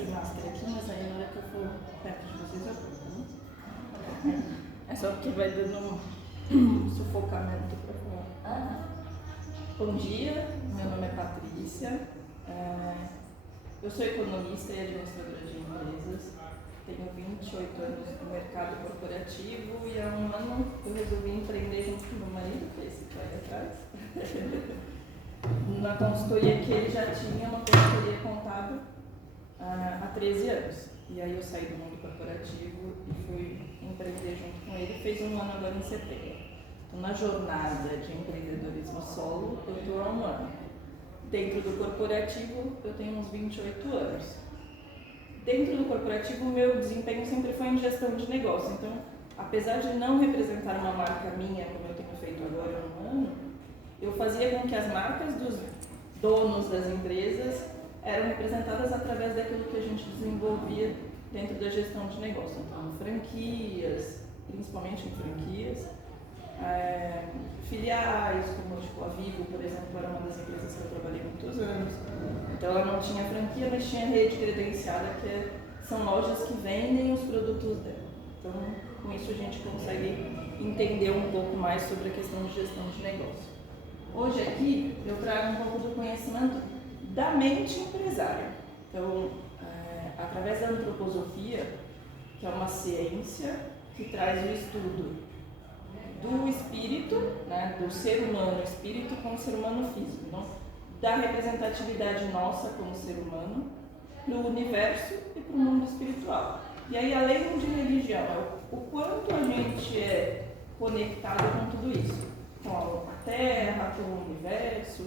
sem máscara aqui, mas aí na hora que eu for perto de vocês eu ponho, né? É só porque vai dando um sufocamento pra falar. Bom dia, meu nome é Patrícia, eu sou economista e administradora de empresas, tenho 28 anos no mercado corporativo e há um ano eu resolvi empreender junto com meu marido, que é esse que vai atrás, na consultoria que ele já tinha, uma consultoria contábil há 13 anos. E aí eu saí do mundo corporativo e fui empreender junto com ele, fez um ano agora em setembro. Então, na jornada de empreendedorismo solo, eu estou há um ano. Dentro do corporativo, eu tenho uns 28 anos. Dentro do corporativo, o meu desempenho sempre foi em gestão de negócio. Então, apesar de não representar uma marca minha, como eu tenho feito agora há um ano, eu fazia com que as marcas dos donos das empresas eram representadas através daquilo que a gente desenvolvia dentro da gestão de negócio. Então, franquias, principalmente em franquias, filiais, como tipo, a Vivo, por exemplo, era uma das empresas que eu trabalhei muitos anos. Então, ela não tinha franquia, mas tinha rede credenciada, que são lojas que vendem os produtos dela. Então, com isso a gente consegue entender um pouco mais sobre a questão de gestão de negócio. Hoje aqui eu trago um pouco do conhecimento da mente empresária. Então, através da antroposofia, que é uma ciência que traz o estudo do espírito, né, do ser humano espírito com o ser humano físico, então, da representatividade nossa como ser humano no universo e para o mundo espiritual. E aí, além de religião, o quanto a gente é conectado com tudo isso, com a Terra, com o universo,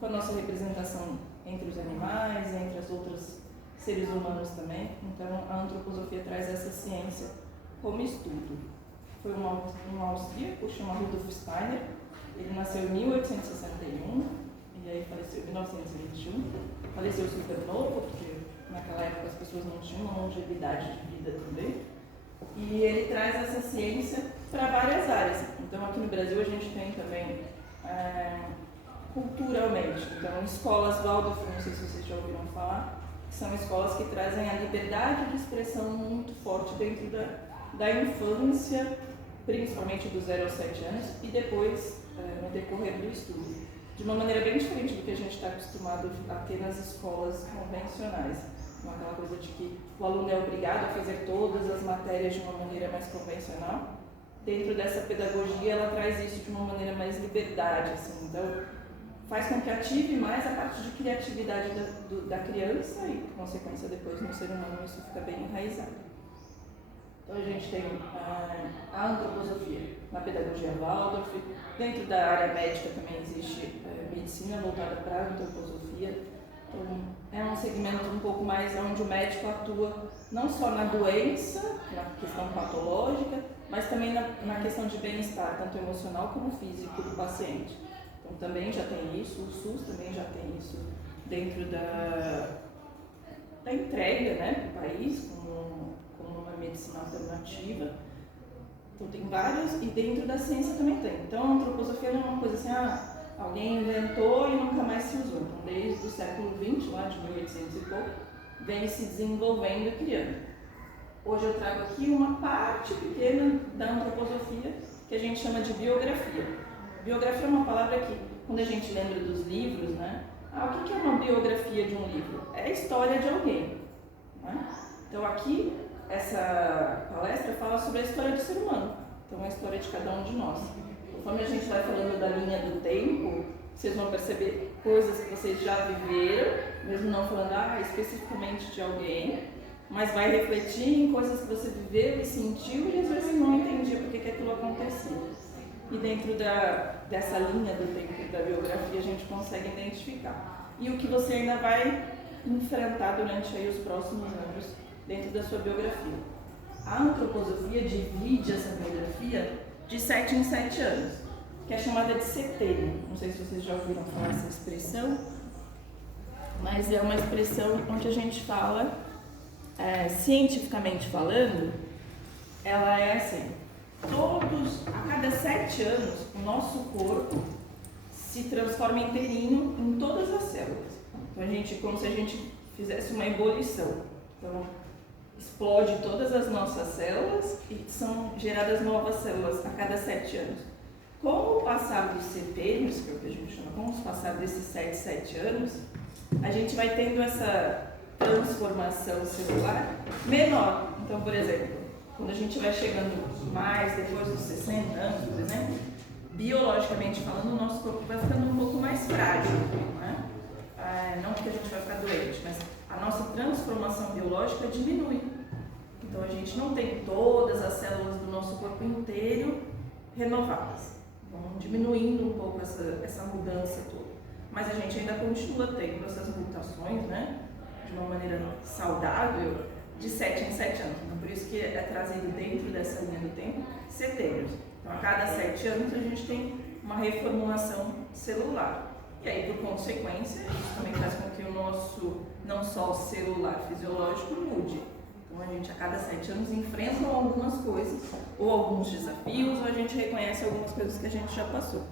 com a nossa representação entre os animais, entre as outras seres humanos também. Então, a antroposofia traz essa ciência como estudo. Foi um austríaco chamado Rudolf Steiner. Ele nasceu em 1861 e aí faleceu em 1921. Faleceu super novo, porque naquela época as pessoas não tinham uma longevidade de vida também. E ele traz essa ciência para várias áreas. Então, aqui no Brasil a gente tem também culturalmente. Então, escolas Waldorf, não sei se vocês já ouviram falar, que são escolas que trazem a liberdade de expressão muito forte dentro da infância, principalmente dos 0 aos 7 anos, e depois no decorrer do estudo. De uma maneira bem diferente do que a gente está acostumado a ter nas escolas convencionais. Não aquela coisa de que o aluno é obrigado a fazer todas as matérias de uma maneira mais convencional. Dentro dessa pedagogia, ela traz isso de uma maneira mais liberdade, assim. Então, faz com que ative mais a parte de criatividade da criança e, por consequência, depois no ser humano isso fica bem enraizado. Então, a gente tem a antroposofia na pedagogia Waldorf. Dentro da área médica também existe medicina voltada para a antroposofia. Então, é um segmento um pouco mais onde o médico atua não só na doença, na questão patológica, mas também na questão de bem-estar, tanto emocional como físico do paciente. Então, também já tem isso, o SUS também já tem isso dentro da entrega, né, do país, como uma medicina alternativa. Então, tem vários, e dentro da ciência também tem. Então, a antroposofia não é uma coisa assim, alguém inventou e nunca mais se usou. Então, desde o século XX, lá de 1800 e pouco, vem se desenvolvendo e criando. Hoje eu trago aqui uma parte pequena da antroposofia que a gente chama de biografia. Biografia é uma palavra que, quando a gente lembra dos livros, né? O que é uma biografia de um livro? É a história de alguém, né? Então aqui, essa palestra fala sobre a história do ser humano. Então é a história de cada um de nós. Conforme a gente vai falando da linha do tempo, vocês vão perceber coisas que vocês já viveram, mesmo não falando especificamente de alguém, mas vai refletir em coisas que você viveu e sentiu e às vezes não entendia por que aquilo acontecia. E dentro dessa linha do tempo da biografia a gente consegue identificar. E o que você ainda vai enfrentar durante aí os próximos anos dentro da sua biografia. A antroposofia divide essa biografia de 7 em 7 anos, que é chamada de setênio. Não sei se vocês já ouviram falar essa expressão, mas é uma expressão onde a gente fala, cientificamente falando, ela é assim, a cada 7 anos, o nosso corpo se transforma inteirinho em todas as células. Então, como se a gente fizesse uma ebulição. Então, explode todas as nossas células e são geradas novas células a cada 7 anos. Com o passar dos setênios, que é o que a gente chama, com o passar desses 7 anos, a gente vai tendo essa transformação celular menor. Então, por exemplo, quando a gente vai chegando mais depois dos 60 anos, por exemplo, biologicamente falando, o nosso corpo vai ficando um pouco mais frágil, né? Não porque a gente vai ficar doente, mas a nossa transformação biológica diminui. Então a gente não tem todas as células do nosso corpo inteiro renovadas. Vão diminuindo um pouco essa mudança toda. Mas a gente ainda continua tendo essas mutações, né? De uma maneira saudável, de 7 em 7 anos. Então por isso que é trazido dentro dessa linha do tempo setênios. Então a cada 7 anos a gente tem uma reformulação celular. E aí, por consequência, isso também faz com que o nosso, não só o celular fisiológico, mude. Então, a gente, a cada 7 anos, enfrenta algumas coisas, ou alguns desafios, ou a gente reconhece algumas coisas que a gente já passou.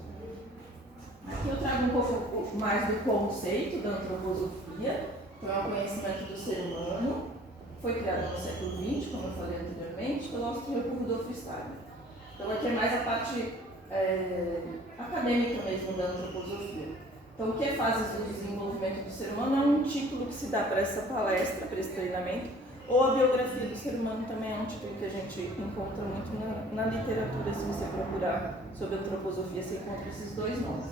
Aqui eu trago um pouco mais do conceito da antroposofia, que é o conhecimento do ser humano. Foi criado no século XX, como eu falei anteriormente, pelo austríaco Rudolf Steiner. Então, aqui é mais a parte acadêmica mesmo da antroposofia. Então, o que é Fases do Desenvolvimento do Ser Humano é um título que se dá para essa palestra, para esse treinamento, ou a biografia do ser humano também é um título que a gente encontra muito na literatura. Se você procurar sobre antroposofia, você encontra esses dois nomes.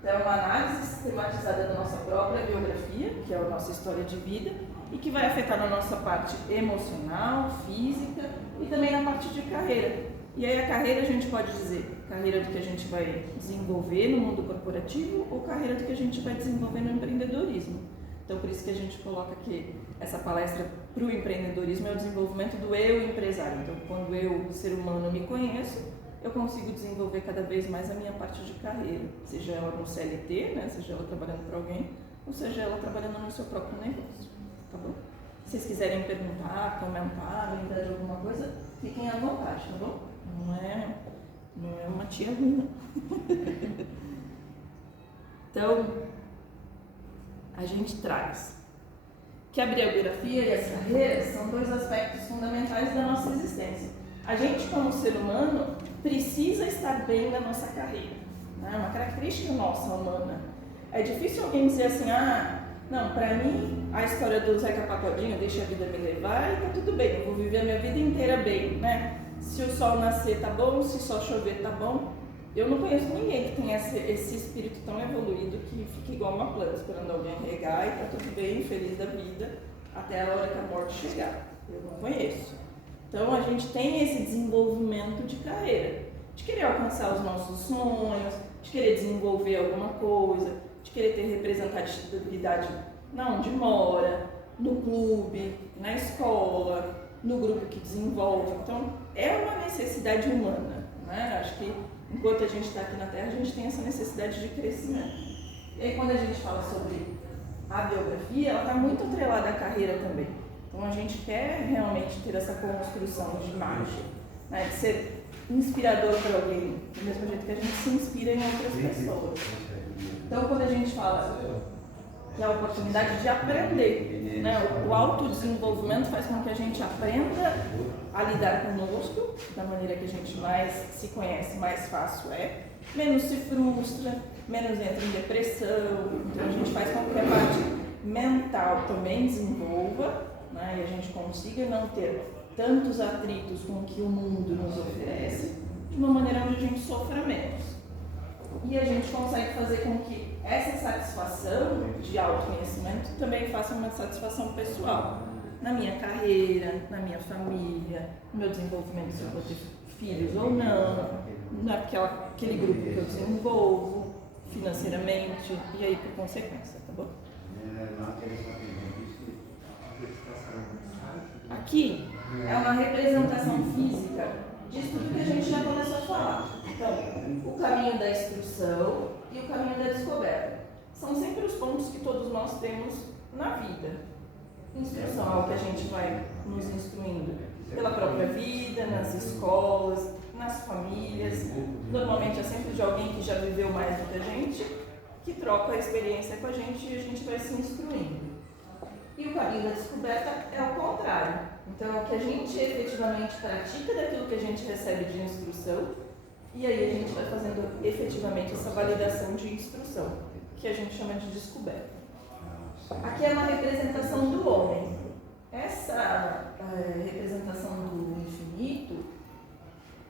Então, é uma análise sistematizada da nossa própria biografia, que é a nossa história de vida, e que vai afetar na nossa parte emocional, física e também na parte de carreira. E aí a carreira a gente pode dizer carreira do que a gente vai desenvolver no mundo corporativo ou carreira do que a gente vai desenvolver no empreendedorismo. Então por isso que a gente coloca que essa palestra para o empreendedorismo é o desenvolvimento do eu empresário. Então quando eu, ser humano, me conheço, eu consigo desenvolver cada vez mais a minha parte de carreira, seja ela no CLT, né, seja ela trabalhando para alguém, ou seja ela trabalhando no seu próprio negócio, tá bom? Se vocês quiserem perguntar, comentar, lembrar de alguma coisa, fiquem à vontade, tá bom? Não é uma tia ruim, não. Então, a gente traz que a biografia e as carreiras são dois aspectos fundamentais da nossa existência. A gente, como ser humano, precisa estar bem na nossa carreira, né? Uma característica nossa, humana. É difícil alguém dizer assim, não, pra mim, a história do Zeca Pagodinho, deixa a vida me levar e tá tudo bem, eu vou viver a minha vida inteira bem, né? Se o sol nascer tá bom, se só chover tá bom. Eu não conheço ninguém que tenha esse espírito tão evoluído que fica igual uma planta, esperando alguém regar e tá tudo bem, feliz da vida, até a hora que a morte chegar. Eu não conheço. Então a gente tem esse desenvolvimento de carreira, de querer alcançar os nossos sonhos, de querer desenvolver alguma coisa, de querer ter representatividade na onde mora, no clube, na escola, no grupo que desenvolve. Então, é uma necessidade humana, né? Acho que enquanto a gente está aqui na Terra, a gente tem essa necessidade de crescimento. E aí, quando a gente fala sobre a biografia, ela está muito atrelada à carreira também. Então, a gente quer realmente ter essa construção de imagem, né? De ser inspirador para alguém, do mesmo jeito que a gente se inspira em outras pessoas. Então, quando a gente fala que é a oportunidade de aprender, né? O autodesenvolvimento faz com que a gente aprenda a lidar conosco da maneira que a gente mais se conhece, mais fácil é, menos se frustra, menos entra em depressão. Então a gente faz com que a parte mental também desenvolva, né? E a gente consiga não ter tantos atritos com o que o mundo nos oferece, de uma maneira onde a gente sofra menos. E a gente consegue fazer com que essa satisfação de autoconhecimento também faça uma satisfação pessoal, na minha carreira, na minha família, no meu desenvolvimento, se eu vou ter filhos ou não, naquele grupo que eu desenvolvo, financeiramente, e aí por consequência, tá bom? Aqui é uma representação física disso tudo que a gente já começou a falar. Então, o caminho da instrução e o caminho da descoberta são sempre os pontos que todos nós temos na vida. Instrução é o que a gente vai nos instruindo pela própria vida, nas escolas, nas famílias. Normalmente é sempre de alguém que já viveu mais do que a gente, que troca a experiência com a gente e a gente vai se instruindo. E o caminho da descoberta é o contrário. Então, é o que a gente efetivamente pratica daquilo que a gente recebe de instrução, e aí a gente vai fazendo efetivamente essa validação de instrução, que a gente chama de descoberta. Aqui é uma representação do homem. Essa representação do infinito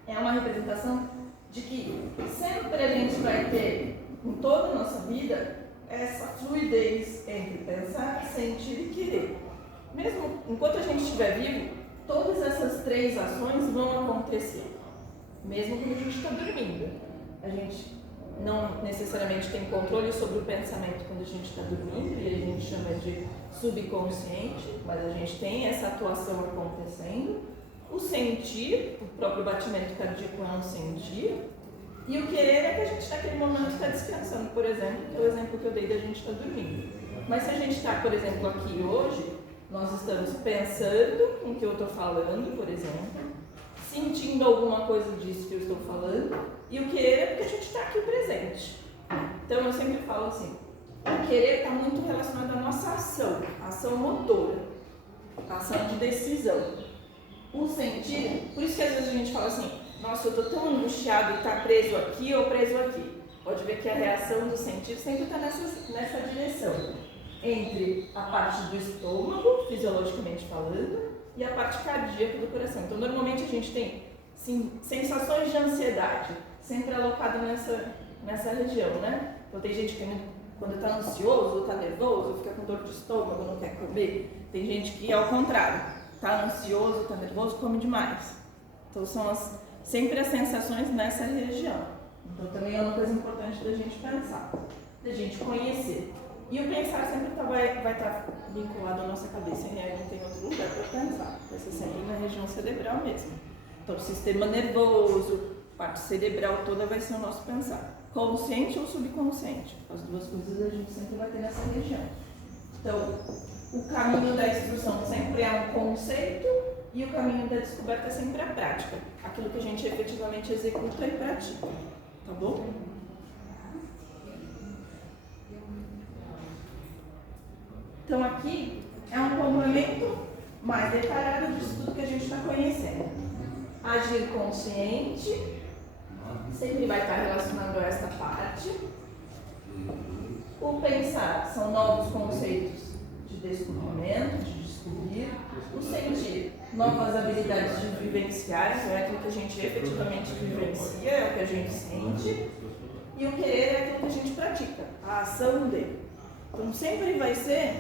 é uma representação de que sempre a gente vai ter, em toda a nossa vida, essa fluidez entre pensar, sentir e querer. Mesmo enquanto a gente estiver vivo, todas essas três ações vão acontecer. Mesmo quando a gente está dormindo. A gente não necessariamente tem controle sobre o pensamento quando a gente está dormindo, e a gente chama de subconsciente, mas a gente tem essa atuação acontecendo. O sentir, o próprio batimento cardíaco é um sentir. E o querer é que a gente naquele momento está descansando, por exemplo, que é o exemplo que eu dei da gente estar dormindo. Mas se a gente está, por exemplo, aqui hoje, nós estamos pensando em que eu estou falando, por exemplo, sentindo alguma coisa disso que eu estou falando, e o querer é porque a gente está aqui presente. Então eu sempre falo assim, o querer está muito relacionado à nossa ação, a ação motora, a ação de decisão. O sentir, por isso que às vezes a gente fala assim, nossa, eu estou tão angustiado e está preso aqui ou preso aqui. Pode ver que a reação do sentir sempre está nessa direção. Entre a parte do estômago, fisiologicamente falando, e a parte cardíaca do coração. Então, normalmente a gente tem sensações de ansiedade, sempre alocado nessa região, né? Então, tem gente que quando está ansioso, está nervoso, fica com dor de estômago, não quer comer. Tem gente que é ao contrário, está ansioso, está nervoso, come demais. Então, são sempre as sensações nessa região. Então, também é uma coisa importante da gente pensar, da gente conhecer. E o pensar sempre vai estar vinculado à nossa cabeça, e aí não tem outro lugar para pensar. Vai ser sempre na região cerebral mesmo. Então, o sistema nervoso, a parte cerebral toda vai ser o nosso pensar. Consciente ou subconsciente. As duas coisas a gente sempre vai ter nessa região. Então, o caminho da instrução sempre é um conceito e o caminho da descoberta é sempre a prática. Aquilo que a gente efetivamente executa e pratica. Tá bom? Então aqui é um complemento mais detalhado disso tudo que a gente está conhecendo. Agir consciente sempre vai estar relacionado a esta parte. O pensar são novos conceitos de descobrimento, de descobrir. O sentir, novas habilidades de vivenciar, então é aquilo que a gente efetivamente vivencia, é o que a gente sente. E o querer é aquilo que a gente pratica, a ação dele. Então sempre vai ser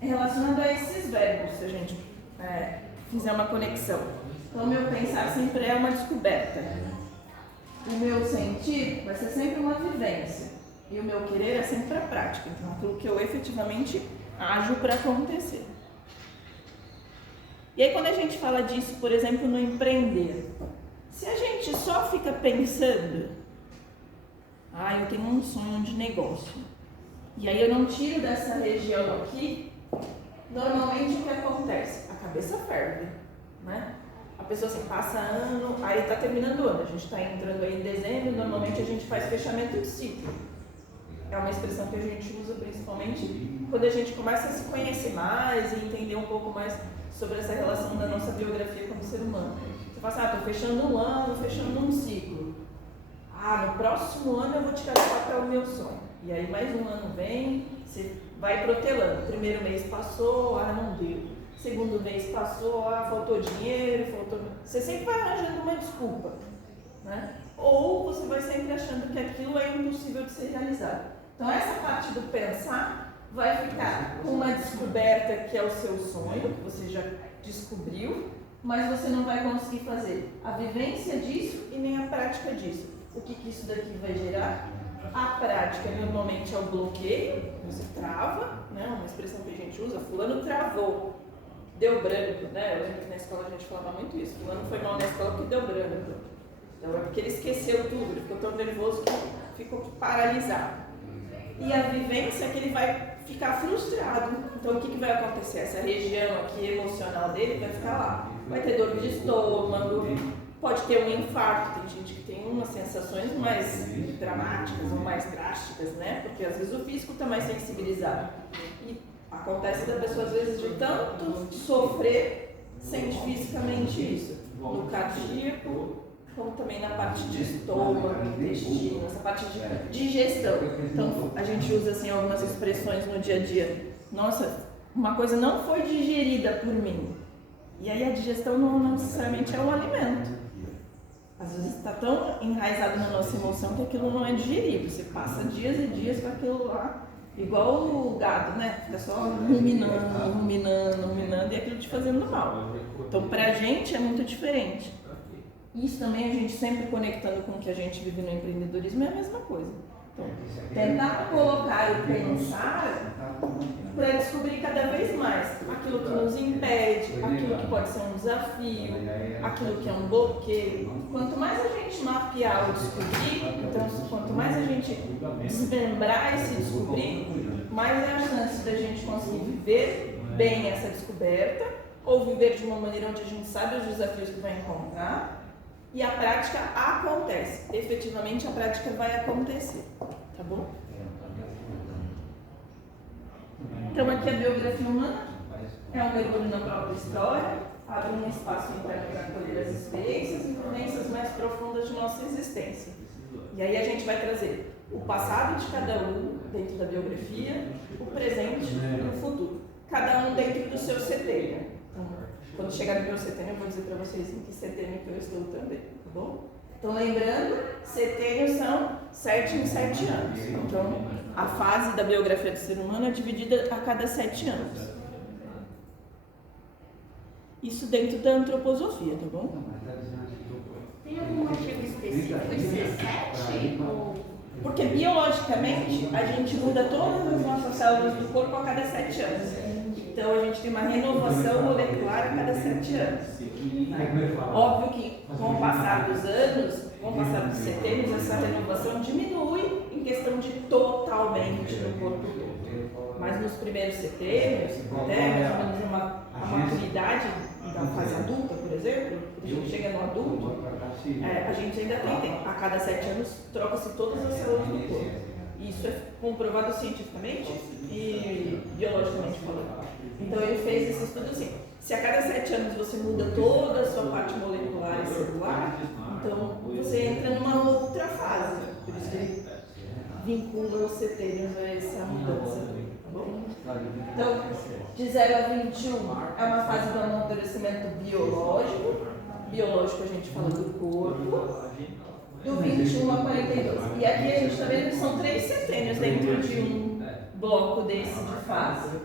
relacionado a esses verbos, se a gente fizer uma conexão. Então o meu pensar sempre é uma descoberta. O meu sentir vai ser sempre uma vivência. E o meu querer é sempre a prática. Então aquilo que eu efetivamente ajo para acontecer. E aí quando a gente fala disso, por exemplo, no empreender, se a gente só fica pensando, eu tenho um sonho de negócio, e aí eu não tiro dessa região aqui, normalmente o que acontece? A cabeça ferve, né? A pessoa assim, passa ano, aí está terminando o ano, a gente está entrando aí em dezembro, normalmente a gente faz fechamento de ciclo. É uma expressão que a gente usa principalmente quando a gente começa a se conhecer mais e entender um pouco mais sobre essa relação da nossa biografia como ser humano. Você fala assim, estou fechando um ano, fechando um ciclo. No próximo ano eu vou tirar do papel o meu sonho. E aí mais um ano vem, você vai protelando. Primeiro mês passou, não deu. Segundo mês passou, faltou dinheiro, faltou... Você sempre vai arranjando uma desculpa, né? Ou você vai sempre achando que aquilo é impossível de ser realizado. Então essa parte do pensar vai ficar com uma descoberta que é o seu sonho, que você já descobriu, mas você não vai conseguir fazer a vivência disso e nem a prática disso. O que isso daqui vai gerar? A prática normalmente é o bloqueio, você trava, né? Uma expressão que a gente usa, fulano travou, deu branco, né? Eu lembro que na escola a gente falava muito isso, fulano foi mal na escola porque deu branco. Então é porque ele esqueceu tudo, ele ficou tão nervoso que ficou paralisado. E a vivência é que ele vai ficar frustrado. Então o que vai acontecer? Essa região aqui emocional dele vai ficar lá. Vai ter dor de estômago, pode ter um infarto, tem gente que tem umas sensações mais dramáticas ou mais drásticas, né? Porque às vezes o físico está mais sensibilizado. E Acontece da pessoa, às vezes, de tanto sofrer, sente fisicamente isso. No cardíaco, como também na parte de estômago, intestino, essa parte de digestão. Então, a gente usa assim algumas expressões no dia a dia. Nossa, uma coisa não foi digerida por mim. E aí a digestão não necessariamente é um alimento. Às vezes está tão enraizado na nossa emoção que aquilo não é digerível. Você passa dias e dias com aquilo lá, igual o gado, né? Fica só ruminando e aquilo te fazendo mal. Então, pra gente é muito diferente. Isso também a gente sempre conectando com o que a gente vive no empreendedorismo é a mesma coisa. Então, tentar colocar e pensar para descobrir cada vez mais aquilo que nos impede, aquilo que pode ser um desafio, aquilo que é um bloqueio. Quanto mais a gente mapear ou descobrir, então quanto mais a gente desmembrar e se descobrir, mais é a chance da gente conseguir viver bem essa descoberta ou viver de uma maneira onde a gente sabe os desafios que vai encontrar. E a prática acontece, efetivamente a prática vai acontecer, tá bom? Então aqui a biografia humana é um mergulho na própria história, abre um espaço interno para acolher as experiências e vivências mais profundas de nossa existência. E aí a gente vai trazer o passado de cada um dentro da biografia, o presente e o futuro, cada um dentro do seu setênio. Quando chegar no meu setênio, eu vou dizer para vocês em que setênio que eu estou também, tá bom? Então, lembrando, setênios são 7 em 7 anos. Então, a fase da biografia do ser humano é dividida a cada 7 anos. Isso dentro da antroposofia, tá bom? Tem algum motivo específico de ser 7? Porque biologicamente, a gente muda todas as nossas células do corpo a cada 7 anos. Então, a gente tem uma renovação molecular a cada 7 anos. Óbvio que, com o passar dos anos, com o passar dos setênios, essa renovação diminui em questão de totalmente no corpo todo. Mas nos primeiros setênios, até mais ou menos a maturidade da fase adulta, por exemplo, quando a gente chega no adulto, a gente ainda tem tempo. A cada 7 anos, troca-se todas as células do corpo. Isso é comprovado cientificamente e biologicamente falando. Então ele fez esse estudo assim, se a cada 7 anos você muda toda a sua parte molecular e celular, então você entra numa outra fase. Por isso que ele vincula os setênios a essa mudança. Tá bom? Então, de 0 a 21 é uma fase do amadurecimento biológico. Biológico a gente fala do corpo. Do 21 a 42. E aqui a gente está vendo que são 3 setênios dentro de um bloco desse de fase.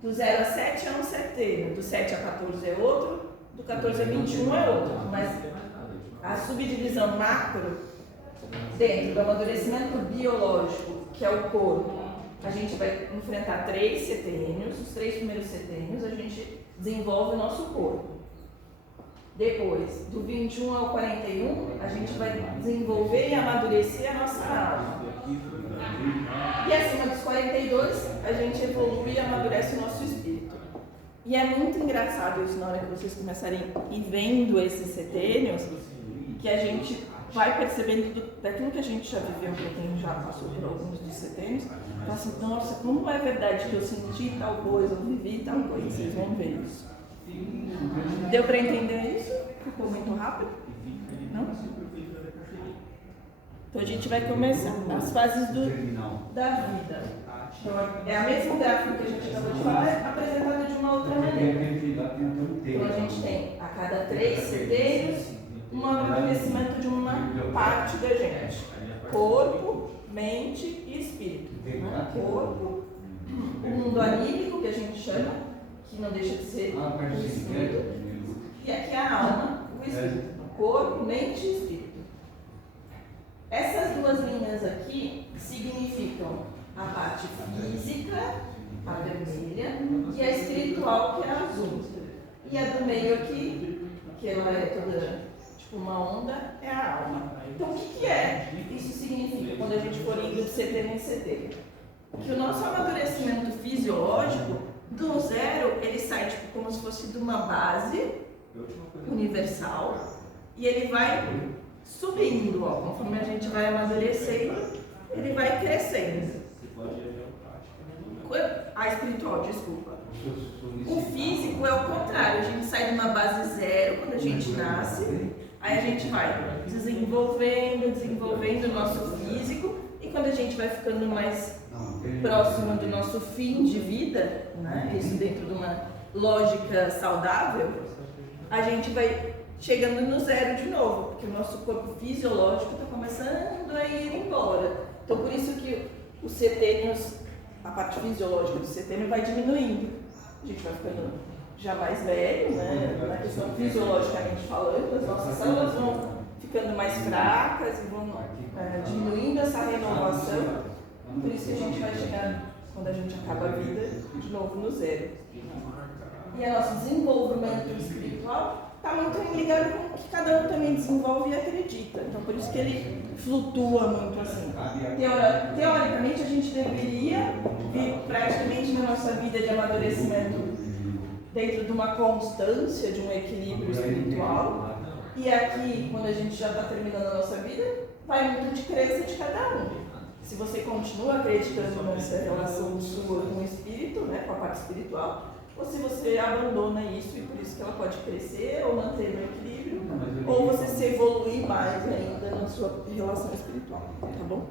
Do 0 a 7 é um setênio, do 7 a 14 é outro, do 14 a 21 é outro. Mas a subdivisão macro, dentro do amadurecimento biológico, que é o corpo, a gente vai enfrentar 3 setênios. Os 3 primeiros setênios a gente desenvolve o nosso corpo. Depois, do 21 ao 41, a gente vai desenvolver e amadurecer a nossa alma. E acima dos 42, a gente evolui e amadurece o nosso espírito. E é muito engraçado isso na hora que vocês começarem a ir vendo esses setênios, que a gente vai percebendo daquilo que a gente já viveu, para quem já passou por alguns dos setênios, fala assim, nossa, como é verdade que eu senti tal coisa, eu vivi tal coisa, vocês vão ver isso. Deu para entender isso? Ficou muito rápido? Não? Então a gente vai começar as fases da vida. Então é a mesma gráfica que a gente acabou de falar, apresentada de uma outra maneira. Então a gente tem a cada 3 setênios um amadurecimento de uma parte da gente: corpo, mente e espírito. Corpo, o mundo anímico, que a gente chama, que não deixa de ser o espírito, e aqui a alma, o espírito, corpo, mente e espírito. Essas duas linhas aqui significam a parte física, a vermelha, e a espiritual, que é a azul. E a do meio aqui, que ela é toda tipo uma onda, é a alma. Então o que isso significa quando a gente for indo de setênio em setênio? Que o nosso amadurecimento fisiológico, do 0, ele sai tipo, como se fosse de uma base universal e ele vai subindo, ó, conforme a gente vai amadurecendo, ele vai crescendo. desculpa. O físico é o contrário, a gente sai de uma base zero quando a gente nasce, aí a gente vai desenvolvendo o nosso físico, e quando a gente vai ficando mais próximo do nosso fim de vida, né, isso dentro de uma lógica saudável, a gente vai chegando no zero de novo, porque o nosso corpo fisiológico está começando a ir embora. Então por isso que os setênios, a parte fisiológica do setênio vai diminuindo. A gente vai ficando já mais velho, né? Na questão fisiologicamente falando, as nossas células vão ficando mais fracas e vão diminuindo essa renovação. Por isso que a gente vai chegar, quando a gente acaba a vida, de novo no zero. E o nosso desenvolvimento espiritual está muito ligado com o que cada um também desenvolve e acredita. Então, por isso que ele flutua muito assim. Teoricamente, a gente deveria vir praticamente na nossa vida de amadurecimento dentro de uma constância, de um equilíbrio espiritual. E aqui, quando a gente já está terminando a nossa vida, vai muito de crença de cada um. Se você continua acreditando nessa relação sua com o espírito, né, com a parte espiritual, ou se você abandona isso e por isso que ela pode crescer ou manter no equilíbrio, ou você se evoluir mais ainda na sua relação espiritual, tá bom?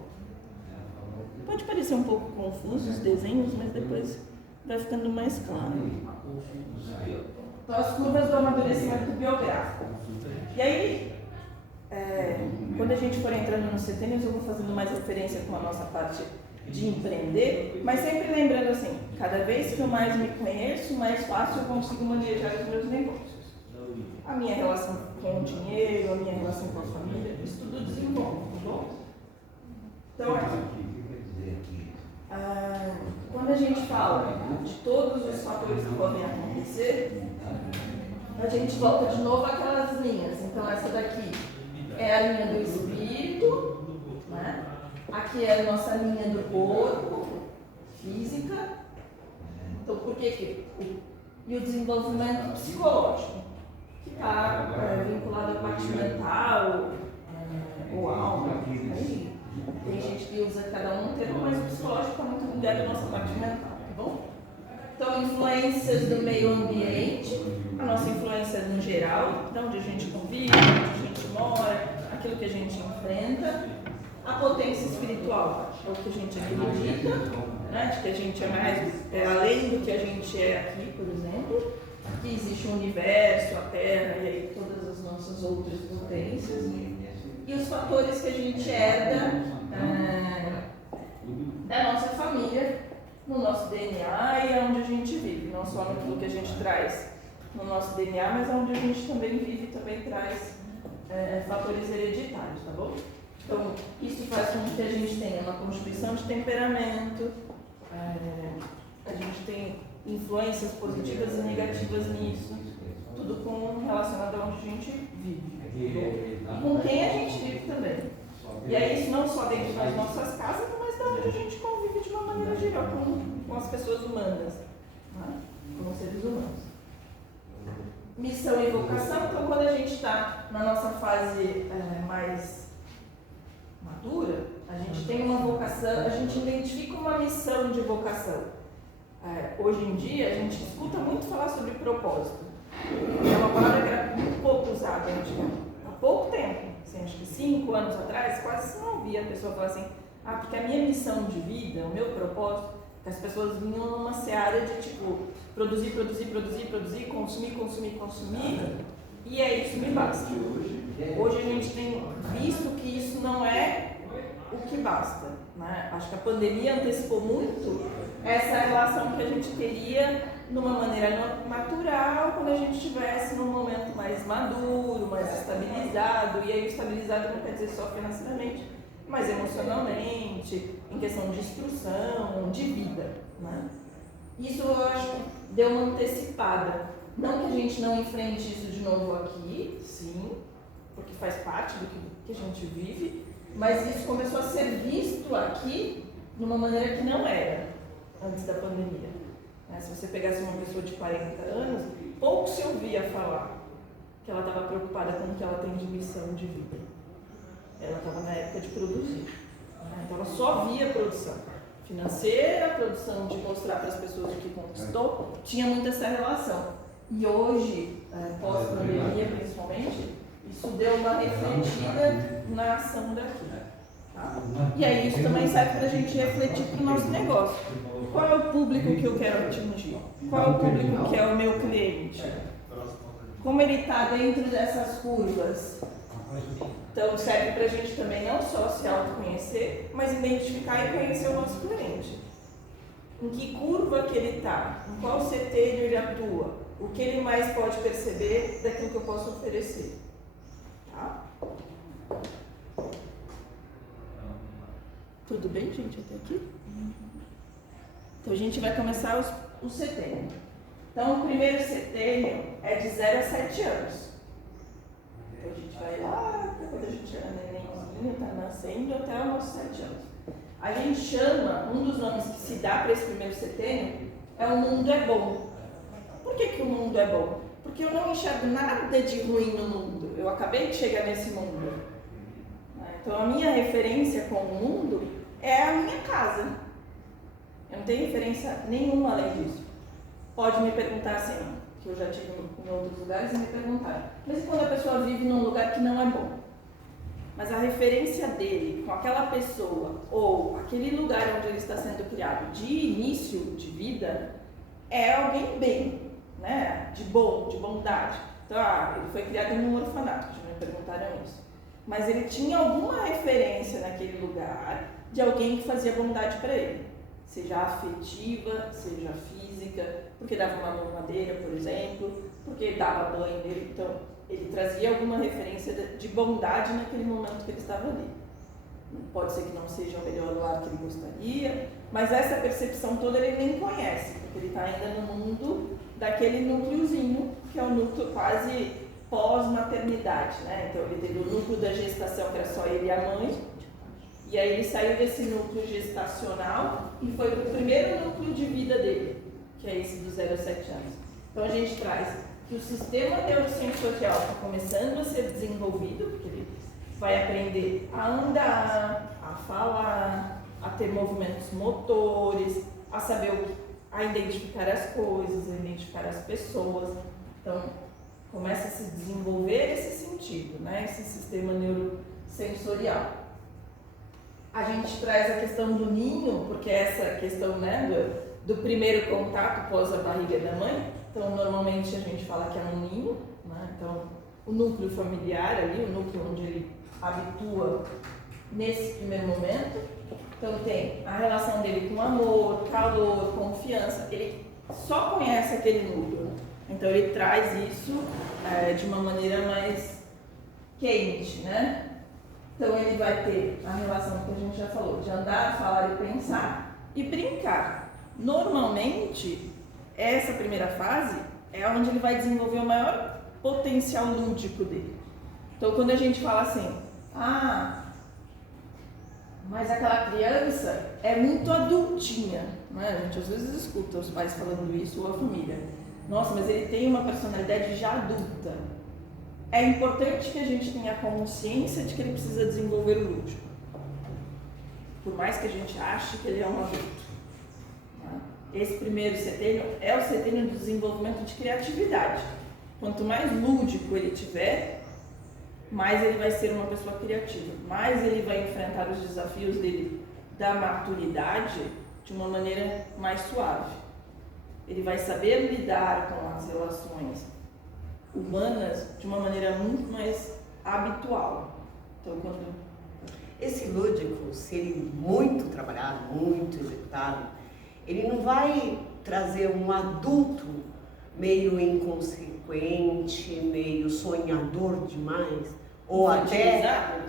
Pode parecer um pouco confuso os desenhos, mas depois vai ficando mais claro. Então, as curvas do amadurecimento biográfico. E aí, quando a gente for entrando nos setênios, eu vou fazendo mais referência com a nossa parte de empreender, mas sempre lembrando assim, cada vez que eu mais me conheço, mais fácil eu consigo manejar os meus negócios. A minha relação com o dinheiro, a minha relação com a família, isso tudo desenvolve, tá bom? Então, quando a gente fala de todos os fatores que podem acontecer, a gente volta de novo àquelas linhas. Então, essa daqui é a linha do espírito, né? Aqui é a nossa linha do corpo, física. Então, por que? E o desenvolvimento psicológico, que está vinculado à parte mental, ou alma. Aí, tem gente que usa cada um termo, mas o psicológico está muito ligado à nossa parte mental, tá bom? Então, influências do meio ambiente, a nossa influência no geral, de onde a gente convive, onde a gente mora, aquilo que a gente enfrenta. A potência espiritual é o que a gente acredita, né? De que a gente é mais, além do que a gente é aqui, por exemplo, que existe um universo, a Terra e aí todas as nossas outras potências. E os fatores que a gente herda da nossa família, no nosso DNA e onde a gente vive, não só naquilo que a gente traz no nosso DNA, mas onde a gente também vive, também traz fatores hereditários, tá bom? Então, isso faz com que a gente tenha uma constituição de temperamento, a gente tem influências positivas e negativas nisso, tudo relacionado a onde a gente vive, e com quem a gente vive também. E é isso não só dentro das nossas casas, mas da onde a gente convive de uma maneira geral com as pessoas humanas, né? Com os seres humanos. Missão e vocação, então quando a gente está na nossa fase mais madura, a gente tem uma vocação, a gente identifica uma missão de vocação. Hoje em dia a gente escuta muito falar sobre propósito. É uma palavra que era muito pouco usada há pouco tempo, assim, acho que 5 anos atrás, quase não ouvia a pessoa falar assim, porque a minha missão de vida, o meu propósito, que as pessoas vinham numa seara de tipo, produzir, consumir, e é isso me basta. Hoje a gente tem visto que isso não é o que basta, né? Acho que a pandemia antecipou muito essa relação que a gente teria numa maneira natural, quando a gente estivesse num momento mais maduro, mais estabilizado, e aí o estabilizado não quer dizer só financeiramente, mas emocionalmente, em questão de instrução, de vida, né? Isso eu acho que deu uma antecipada. Não que a gente não enfrente isso de novo aqui, sim, porque faz parte do que a gente vive, mas isso começou a ser visto aqui de uma maneira que não era antes da pandemia. Se você pegasse uma pessoa de 40 anos, pouco se ouvia falar que ela estava preocupada com o que ela tem de missão de vida. Ela estava na época de produzir, então ela só via produção. financeira, a produção de mostrar para as pessoas o que conquistou, tinha muito essa relação. E hoje, pós-pandemia principalmente, isso deu uma refletida na ação daqui. Tá? E aí isso também serve para a gente refletir para o nosso negócio. Qual é o público que eu quero atingir? Qual é o público que é o meu cliente? Como ele está dentro dessas curvas? Então serve para a gente também não só se autoconhecer, mas identificar e conhecer o nosso cliente. Em que curva que ele está? Em qual setelho ele atua? O que ele mais pode perceber daquilo que eu posso oferecer? Tá? Tudo bem, gente, até aqui? Então a gente vai começar o setênio. Então o primeiro setênio é de 0 a 7 anos. Então a gente vai lá, quando a gente era nenenzinho, está nascendo, até os nossos 7 anos. A gente chama, um dos nomes que se dá para esse primeiro setênio é o mundo é bom. Por que o mundo é bom? Porque eu não enxergo nada de ruim no mundo. Eu acabei de chegar nesse mundo. Então a minha referência com o mundo é a minha casa. Eu não tenho referência nenhuma além disso. Pode me perguntar assim, que eu já tive em outros lugares e me perguntaram, mas e quando a pessoa vive num lugar que não é bom? Mas a referência dele com aquela pessoa ou aquele lugar onde ele está sendo criado de início de vida é alguém bem, né? De bom, de bondade. Então, ele foi criado em um orfanato, já me perguntaram isso. Mas ele tinha alguma referência naquele lugar de alguém que fazia bondade para ele, seja afetiva, seja física, porque dava uma mamadeira, por exemplo, porque dava banho nele. Então, ele trazia alguma referência de bondade naquele momento que ele estava ali. Pode ser que não seja o melhor lar que ele gostaria, mas essa percepção toda ele nem conhece, porque ele está ainda no mundo daquele núcleozinho, que é o núcleo quase pós-maternidade, né? Então ele teve o núcleo da gestação, que era só ele e a mãe, e aí ele saiu desse núcleo gestacional e foi para o primeiro núcleo de vida dele, que é esse dos 0 a 7 anos. Então a gente traz que o sistema neurosensorial está começando a ser desenvolvido, porque ele vai aprender a andar, a falar, a ter movimentos motores, a saber a identificar as coisas, a identificar as pessoas. Então, começa a se desenvolver esse sentido, né? Esse sistema neurosensorial. A gente traz a questão do ninho, porque essa questão, né, do primeiro contato pós a barriga da mãe. Então, normalmente a gente fala que é um ninho, né? Então, o núcleo familiar ali, o núcleo onde ele habitua nesse primeiro momento. Então, tem a relação dele com amor, calor, confiança. Ele só conhece aquele núcleo. Então, ele traz isso de uma maneira mais quente, né? Então, ele vai ter a relação que a gente já falou, de andar, falar e pensar e brincar. Normalmente, essa primeira fase é onde ele vai desenvolver o maior potencial lúdico dele. Então, quando a gente fala assim, mas aquela criança é muito adultinha, né? A gente às vezes escuta os pais falando isso ou a família. Nossa, mas ele tem uma personalidade já adulta. É importante que a gente tenha consciência de que ele precisa desenvolver o lúdico. Por mais que a gente ache que ele é um adulto. Esse primeiro setênio é o setênio do desenvolvimento de criatividade. Quanto mais lúdico ele tiver, mais ele vai ser uma pessoa criativa, mais ele vai enfrentar os desafios dele da maturidade de uma maneira mais suave. Ele vai saber lidar com as relações humanas de uma maneira muito mais habitual. Então, esse lúdico, se ele muito trabalhado, muito executado, ele não vai trazer um adulto meio inconsequente, meio sonhador demais, ou até...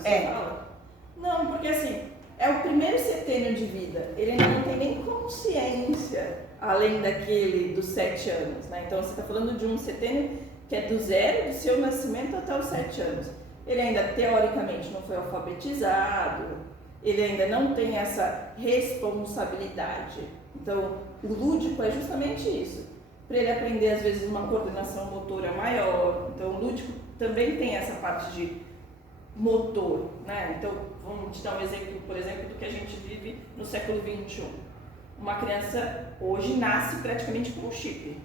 Fala? Não, porque assim, é o primeiro setênio de vida, ele ainda não tem nem consciência além daquele dos 7 anos, né? Então você está falando de um setênio que é do zero, do seu nascimento até os 7 anos. Ele ainda teoricamente não foi alfabetizado, ele ainda não tem essa responsabilidade. Então, o lúdico é justamente isso, para ele aprender às vezes uma coordenação motora maior. Então, o lúdico também tem essa parte de motor, né? Então, vamos te dar um exemplo, por exemplo, do que a gente vive no século XXI. Uma criança hoje nasce praticamente com um chip.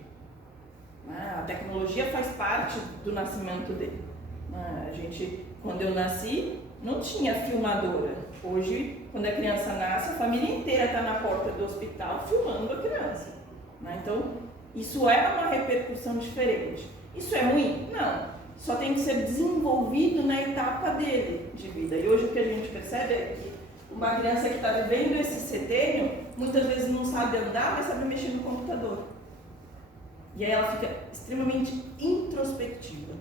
Né? A tecnologia faz parte do nascimento dele. Né? Quando eu nasci, não tinha filmadora. Hoje, quando a criança nasce, a família inteira está na porta do hospital filmando a criança. Né? Então, isso é uma repercussão diferente. Isso é ruim? Não. Só tem que ser desenvolvido na etapa dele de vida. E hoje o que a gente percebe é que uma criança que está vivendo esse setênio, muitas vezes não sabe andar, mas sabe mexer no computador. E aí ela fica extremamente introspectiva.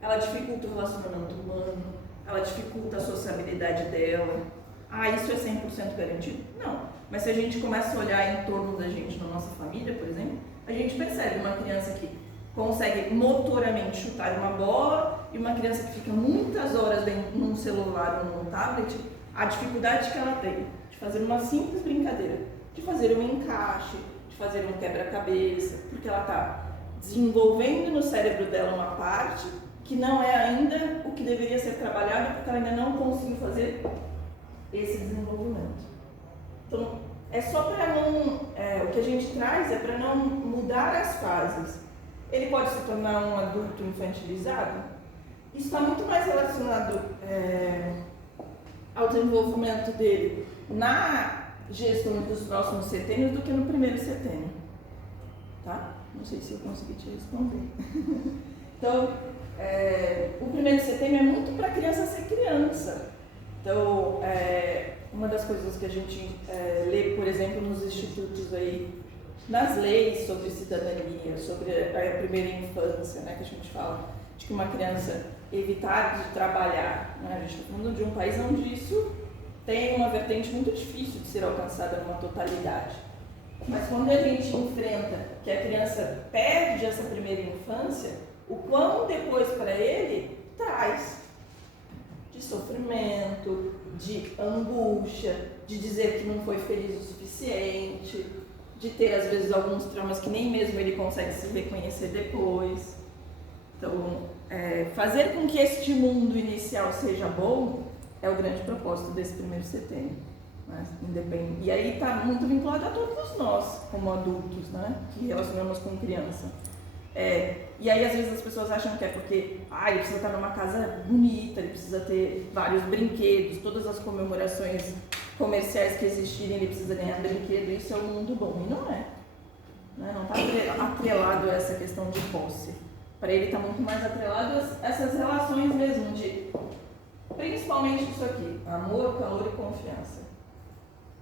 Ela dificulta o relacionamento humano, ela dificulta a sociabilidade dela. Ah, isso é 100% garantido? Não. Mas se a gente começa a olhar em torno da gente, na nossa família, por exemplo, a gente percebe uma criança que consegue motoramente chutar uma bola e uma criança que fica muitas horas num celular ou num tablet, a dificuldade que ela tem de fazer uma simples brincadeira, de fazer um encaixe, de fazer um quebra-cabeça, porque ela está desenvolvendo no cérebro dela uma parte que não é ainda o que deveria ser trabalhado, porque ela ainda não conseguiu fazer esse desenvolvimento. Então, é só para não... o que a gente traz é para não mudar as fases. Ele pode se tornar um adulto infantilizado? Isso está muito mais relacionado ao desenvolvimento dele na gestão dos próximos setênios do que no primeiro setênio. Tá? Não sei se eu consegui te responder. Então, o primeiro setênio é muito para a criança ser criança. Então, uma das coisas que a gente lê, por exemplo, nos institutos aí, nas leis sobre cidadania, sobre a primeira infância, né, que a gente fala de que uma criança evitar de trabalhar, né, a gente está falando de um país onde isso tem uma vertente muito difícil de ser alcançada numa totalidade. Mas quando a gente enfrenta que a criança perde essa primeira infância, o quão depois para ele traz de sofrimento, de angústia, de dizer que não foi feliz o suficiente, de ter às vezes alguns traumas que nem mesmo ele consegue se reconhecer depois. Então, fazer com que este mundo inicial seja bom é o grande propósito desse primeiro setênio. Né? E aí está muito vinculado a todos nós, como adultos, né? Que relacionamos com criança. E aí às vezes as pessoas acham que é porque ele precisa estar numa casa bonita, ele precisa ter vários brinquedos, todas as comemorações comerciais que existirem, ele precisa ganhar brinquedo, isso é um mundo bom. E não é. Né? Não está atrelado a essa questão de posse. Para ele está muito mais atrelado a essas relações mesmo, principalmente isso aqui, amor, calor e confiança.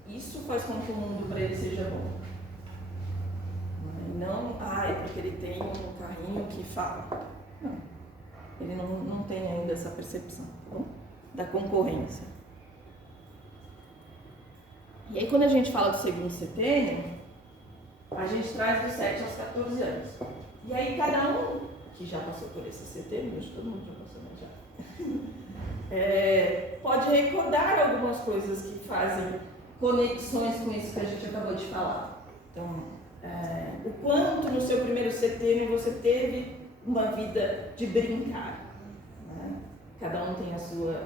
Isso faz com que o mundo para ele seja bom. Não, é porque ele tem um carrinho que fala. Não, ele não tem ainda essa percepção, tá bom? Da concorrência. E aí quando a gente fala do segundo setênio, a gente traz dos 7 aos 14 anos. E aí cada um, que já passou por esse setênio, acho que todo mundo já passou, mas já, pode recordar algumas coisas que fazem conexões com isso que a gente acabou de falar. Então, o quanto no seu primeiro setênio você teve uma vida de brincar. Né? Cada um tem a sua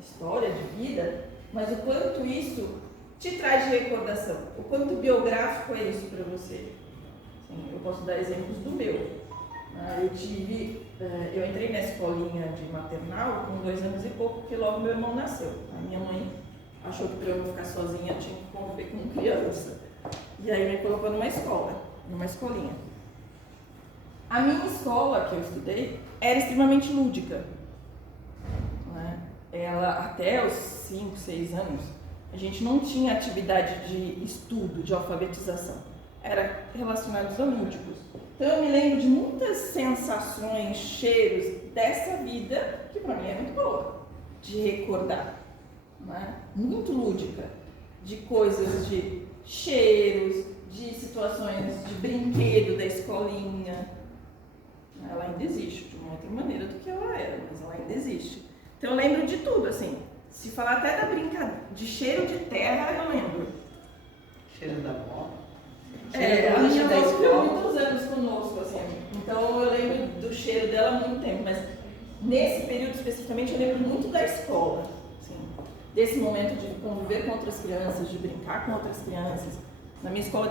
história de vida, mas o quanto isso te traz de recordação, o quanto biográfico é isso para você. Assim, eu posso dar exemplos do meu. Eu entrei na escolinha de maternal com 2 anos e pouco, porque logo meu irmão nasceu. A minha mãe achou que para eu não ficar sozinha eu tinha que conviver com criança. E aí me colocou numa escolinha. A minha escola que eu estudei era extremamente lúdica. Né? Ela, até os 5, 6 anos, a gente não tinha atividade de estudo, de alfabetização. Era relacionados a lúdicos. Então eu me lembro de muitas sensações, cheiros dessa vida que para mim é muito boa de recordar. Né? Muito lúdica. De coisas de cheiros, de situações de brinquedo da escolinha. Ela ainda existe, de uma outra maneira do que ela era, mas ela ainda existe. Então eu lembro de tudo, assim. Se falar até da brincadeira, de cheiro de terra, eu lembro. Cheiro da avó? A minha avó ficou muitos anos conosco, assim. Então eu lembro do cheiro dela há muito tempo, mas nesse período especificamente eu lembro muito da escola, assim, desse momento de conviver com outras crianças, de brincar com outras crianças. Na minha escola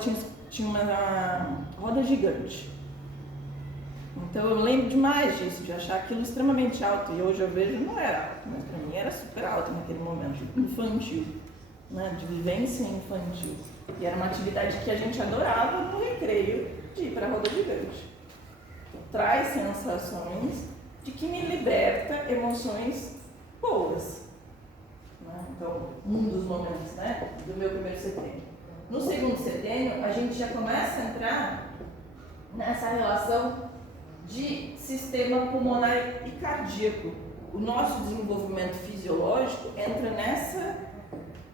tinha uma roda gigante. Então eu lembro demais disso, de achar aquilo extremamente alto, e hoje eu vejo não era alto, mas para mim era super alto naquele momento, infantil, né, de vivência infantil. E era uma atividade que a gente adorava no recreio, de ir para a roda gigante. Traz sensações de que me liberta emoções boas. Né? Então, um dos momentos, né, do meu primeiro setênio. No segundo setênio, a gente já começa a entrar nessa relação de sistema pulmonar e cardíaco. O nosso desenvolvimento fisiológico entra nessa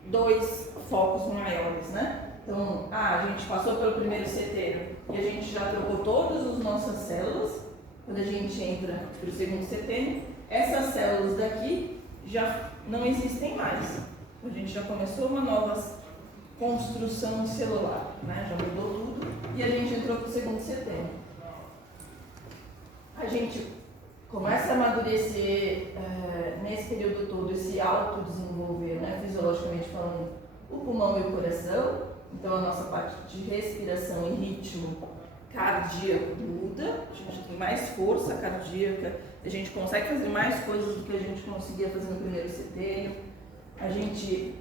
dois focos maiores, né? Então, a gente passou pelo primeiro setênio e a gente já trocou todas as nossas células. Quando a gente entra para o segundo setênio, essas células daqui já não existem mais. A gente já começou uma nova construção celular, né? Já mudou tudo e a gente entrou para o segundo setênio. A gente começa a amadurecer nesse período todo, esse autodesenvolver, né, fisiologicamente falando, o pulmão e o coração. Então a nossa parte de respiração e ritmo cardíaco muda, a gente tem mais força cardíaca, a gente consegue fazer mais coisas do que a gente conseguia fazer no primeiro setênio, a gente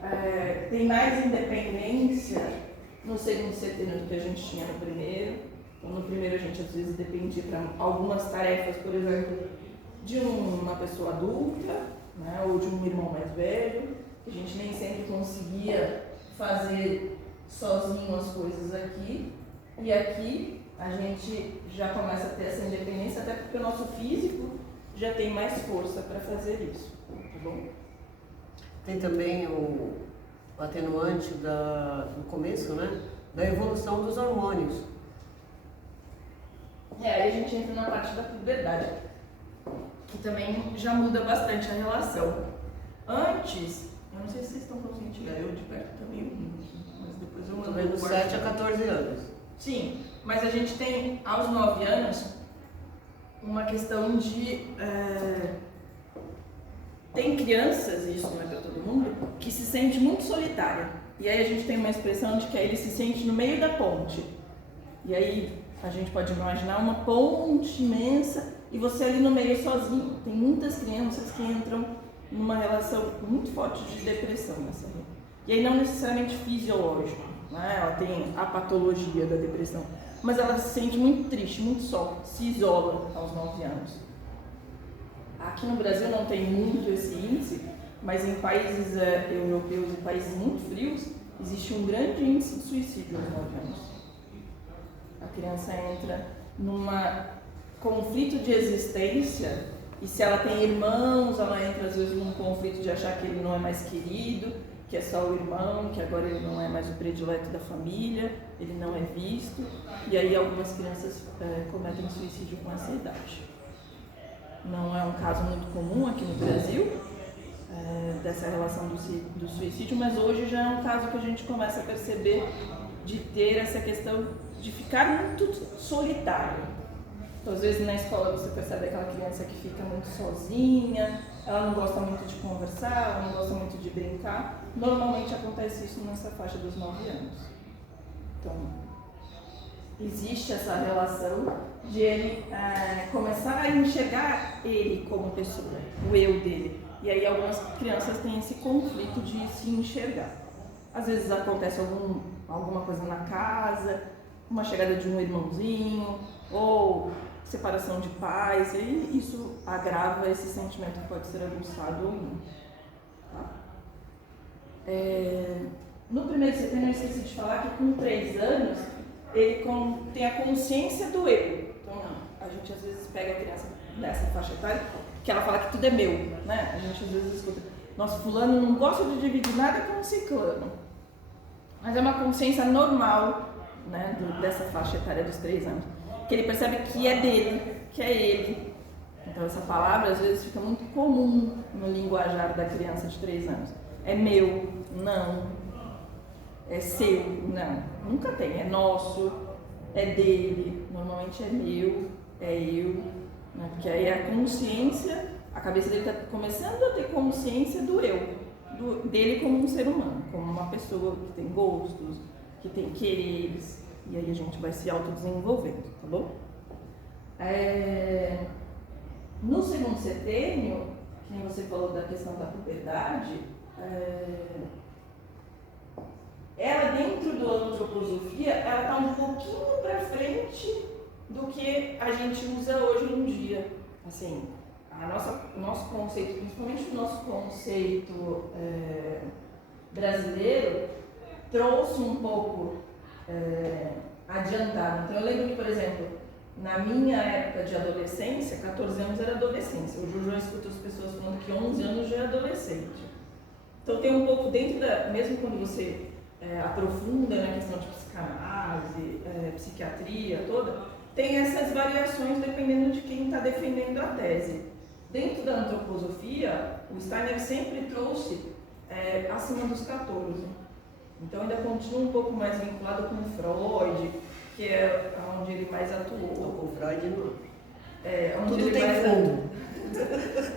tem mais independência no segundo setênio do que a gente tinha no primeiro. Então, no primeiro a gente às vezes dependia para algumas tarefas, por exemplo, de uma pessoa adulta, né, ou de um irmão mais velho, que a gente nem sempre conseguia fazer sozinho as coisas aqui. E aqui a gente já começa a ter essa independência, até porque o nosso físico já tem mais força para fazer isso, tá bom? Tem também o atenuante no começo, né, da evolução dos hormônios. Aí a gente entra na parte da puberdade, que também já muda bastante a relação. Antes, eu não sei se vocês estão conseguindo tirar, eu de perto também, mas depois eu mando. Dos 7 a 14 anos. Sim, mas a gente tem, aos 9 anos, uma questão de... tem crianças, isso não é para todo mundo, que se sente muito solitária. E aí a gente tem uma expressão de que ele se sente no meio da ponte. E aí a gente pode imaginar uma ponte imensa e você ali no meio sozinho. Tem muitas crianças que entram numa relação muito forte de depressão nessa vida. E aí não necessariamente fisiológico, né? Ela tem a patologia da depressão, mas ela se sente muito triste, muito só, se isola aos 9 anos. Aqui no Brasil não tem muito esse índice, mas em países europeus e países muito frios, existe um grande índice de suicídio aos 9 anos. A criança entra num conflito de existência, e se ela tem irmãos, ela entra às vezes num conflito de achar que ele não é mais querido, que é só o irmão, que agora ele não é mais o predileto da família, ele não é visto, e aí algumas crianças cometem suicídio com essa idade. Não é um caso muito comum aqui no Brasil, dessa relação do suicídio, mas hoje já é um caso que a gente começa a perceber de ter essa questão de ficar muito solitário. Então, às vezes na escola você percebe aquela criança que fica muito sozinha, ela não gosta muito de conversar, ela não gosta muito de brincar. Normalmente acontece isso nessa faixa dos 9 anos. Então, existe essa relação de ele começar a enxergar ele como pessoa, o eu dele. E aí algumas crianças têm esse conflito de se enxergar. Às vezes acontece alguma coisa na casa, uma chegada de um irmãozinho, ou separação de pais, e aí isso agrava esse sentimento que pode ser aguçado ou não. Tá? No primeiro setênio eu esqueci de falar que com 3 anos ele tem a consciência do eu. Então a gente às vezes pega a criança dessa faixa etária, que ela fala que tudo é meu, né? A gente às vezes escuta, nossa, fulano não gosta de dividir nada com ciclano. Mas é uma consciência normal, né, dessa faixa etária dos 3 anos. Que ele percebe que é dele, que é ele. Então essa palavra às vezes fica muito comum no linguajar da criança de 3 anos. É meu, não. É seu, não. Nunca tem. É nosso, é dele, normalmente é meu, é eu. Né? Porque aí a consciência A cabeça dele está começando a ter consciência do eu, dele como um ser humano, como uma pessoa que tem gostos, que tem quereres, e aí a gente vai se autodesenvolvendo, tá bom? No segundo setênio, que você falou da questão da puberdade, ela dentro da antroposofia, ela está um pouquinho para frente do que a gente usa hoje em dia. Assim, o nosso conceito, principalmente o nosso conceito brasileiro, trouxe um pouco adiantado. Então eu lembro que, por exemplo, na minha época de adolescência, 14 anos era adolescência. Hoje eu já escuto as pessoas falando que 11 anos já é adolescente. Então tem um pouco dentro mesmo quando você aprofunda na questão de psicanálise, psiquiatria toda, tem essas variações dependendo de quem está defendendo a tese. Dentro da antroposofia, o Steiner sempre trouxe acima dos 14. Então ainda continua um pouco mais vinculado com Freud, que é onde ele mais atuou. Não, com Freud não. Onde Tudo ele tem mais fundo.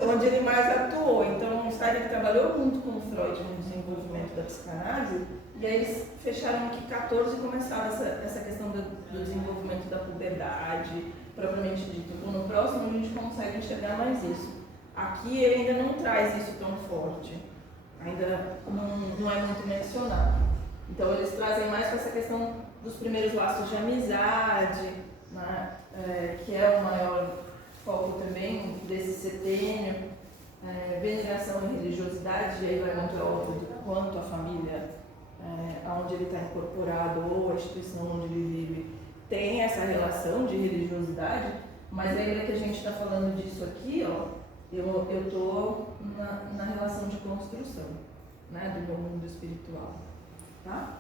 onde ele mais atuou. Então o Steiner trabalhou junto com o Freud no desenvolvimento da psicanálise, e aí eles fecharam aqui 14 e começaram essa questão do desenvolvimento da puberdade, propriamente dito. Então, no próximo a gente consegue enxergar mais isso. Aqui ele ainda não traz isso tão forte, ainda não é muito mencionado. Então eles trazem mais com essa questão dos primeiros laços de amizade, né? Que é o maior foco também desse setênio, veneração e religiosidade, e aí vai muito óbvio quanto a família, onde ele está incorporado, ou a instituição onde ele vive, tem essa relação de religiosidade, mas ainda que a gente está falando disso aqui, ó, eu estou na relação de construção, né, do meu mundo espiritual, tá?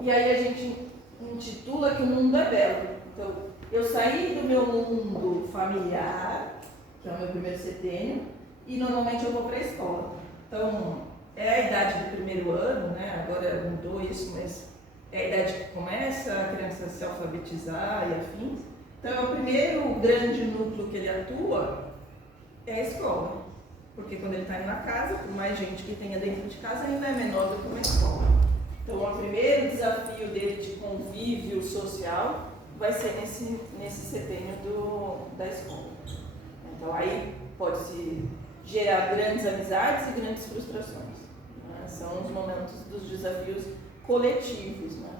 E aí a gente intitula que o mundo é belo. Então, eu saí do meu mundo familiar, que é o meu primeiro setênio, e normalmente eu vou para a escola. Então, é a idade do primeiro ano, né? Agora mudou isso, mas é a idade que começa a criança se alfabetizar e afins. Então, o primeiro grande núcleo que ele atua é a escola. Porque quando ele está indo na casa, por mais gente que tenha dentro de casa, ainda é menor do que uma escola. Então, o primeiro desafio dele de convívio social vai ser nesse setênio da escola. Então, aí pode-se gerar grandes amizades e grandes frustrações, né? São os momentos dos desafios coletivos, né?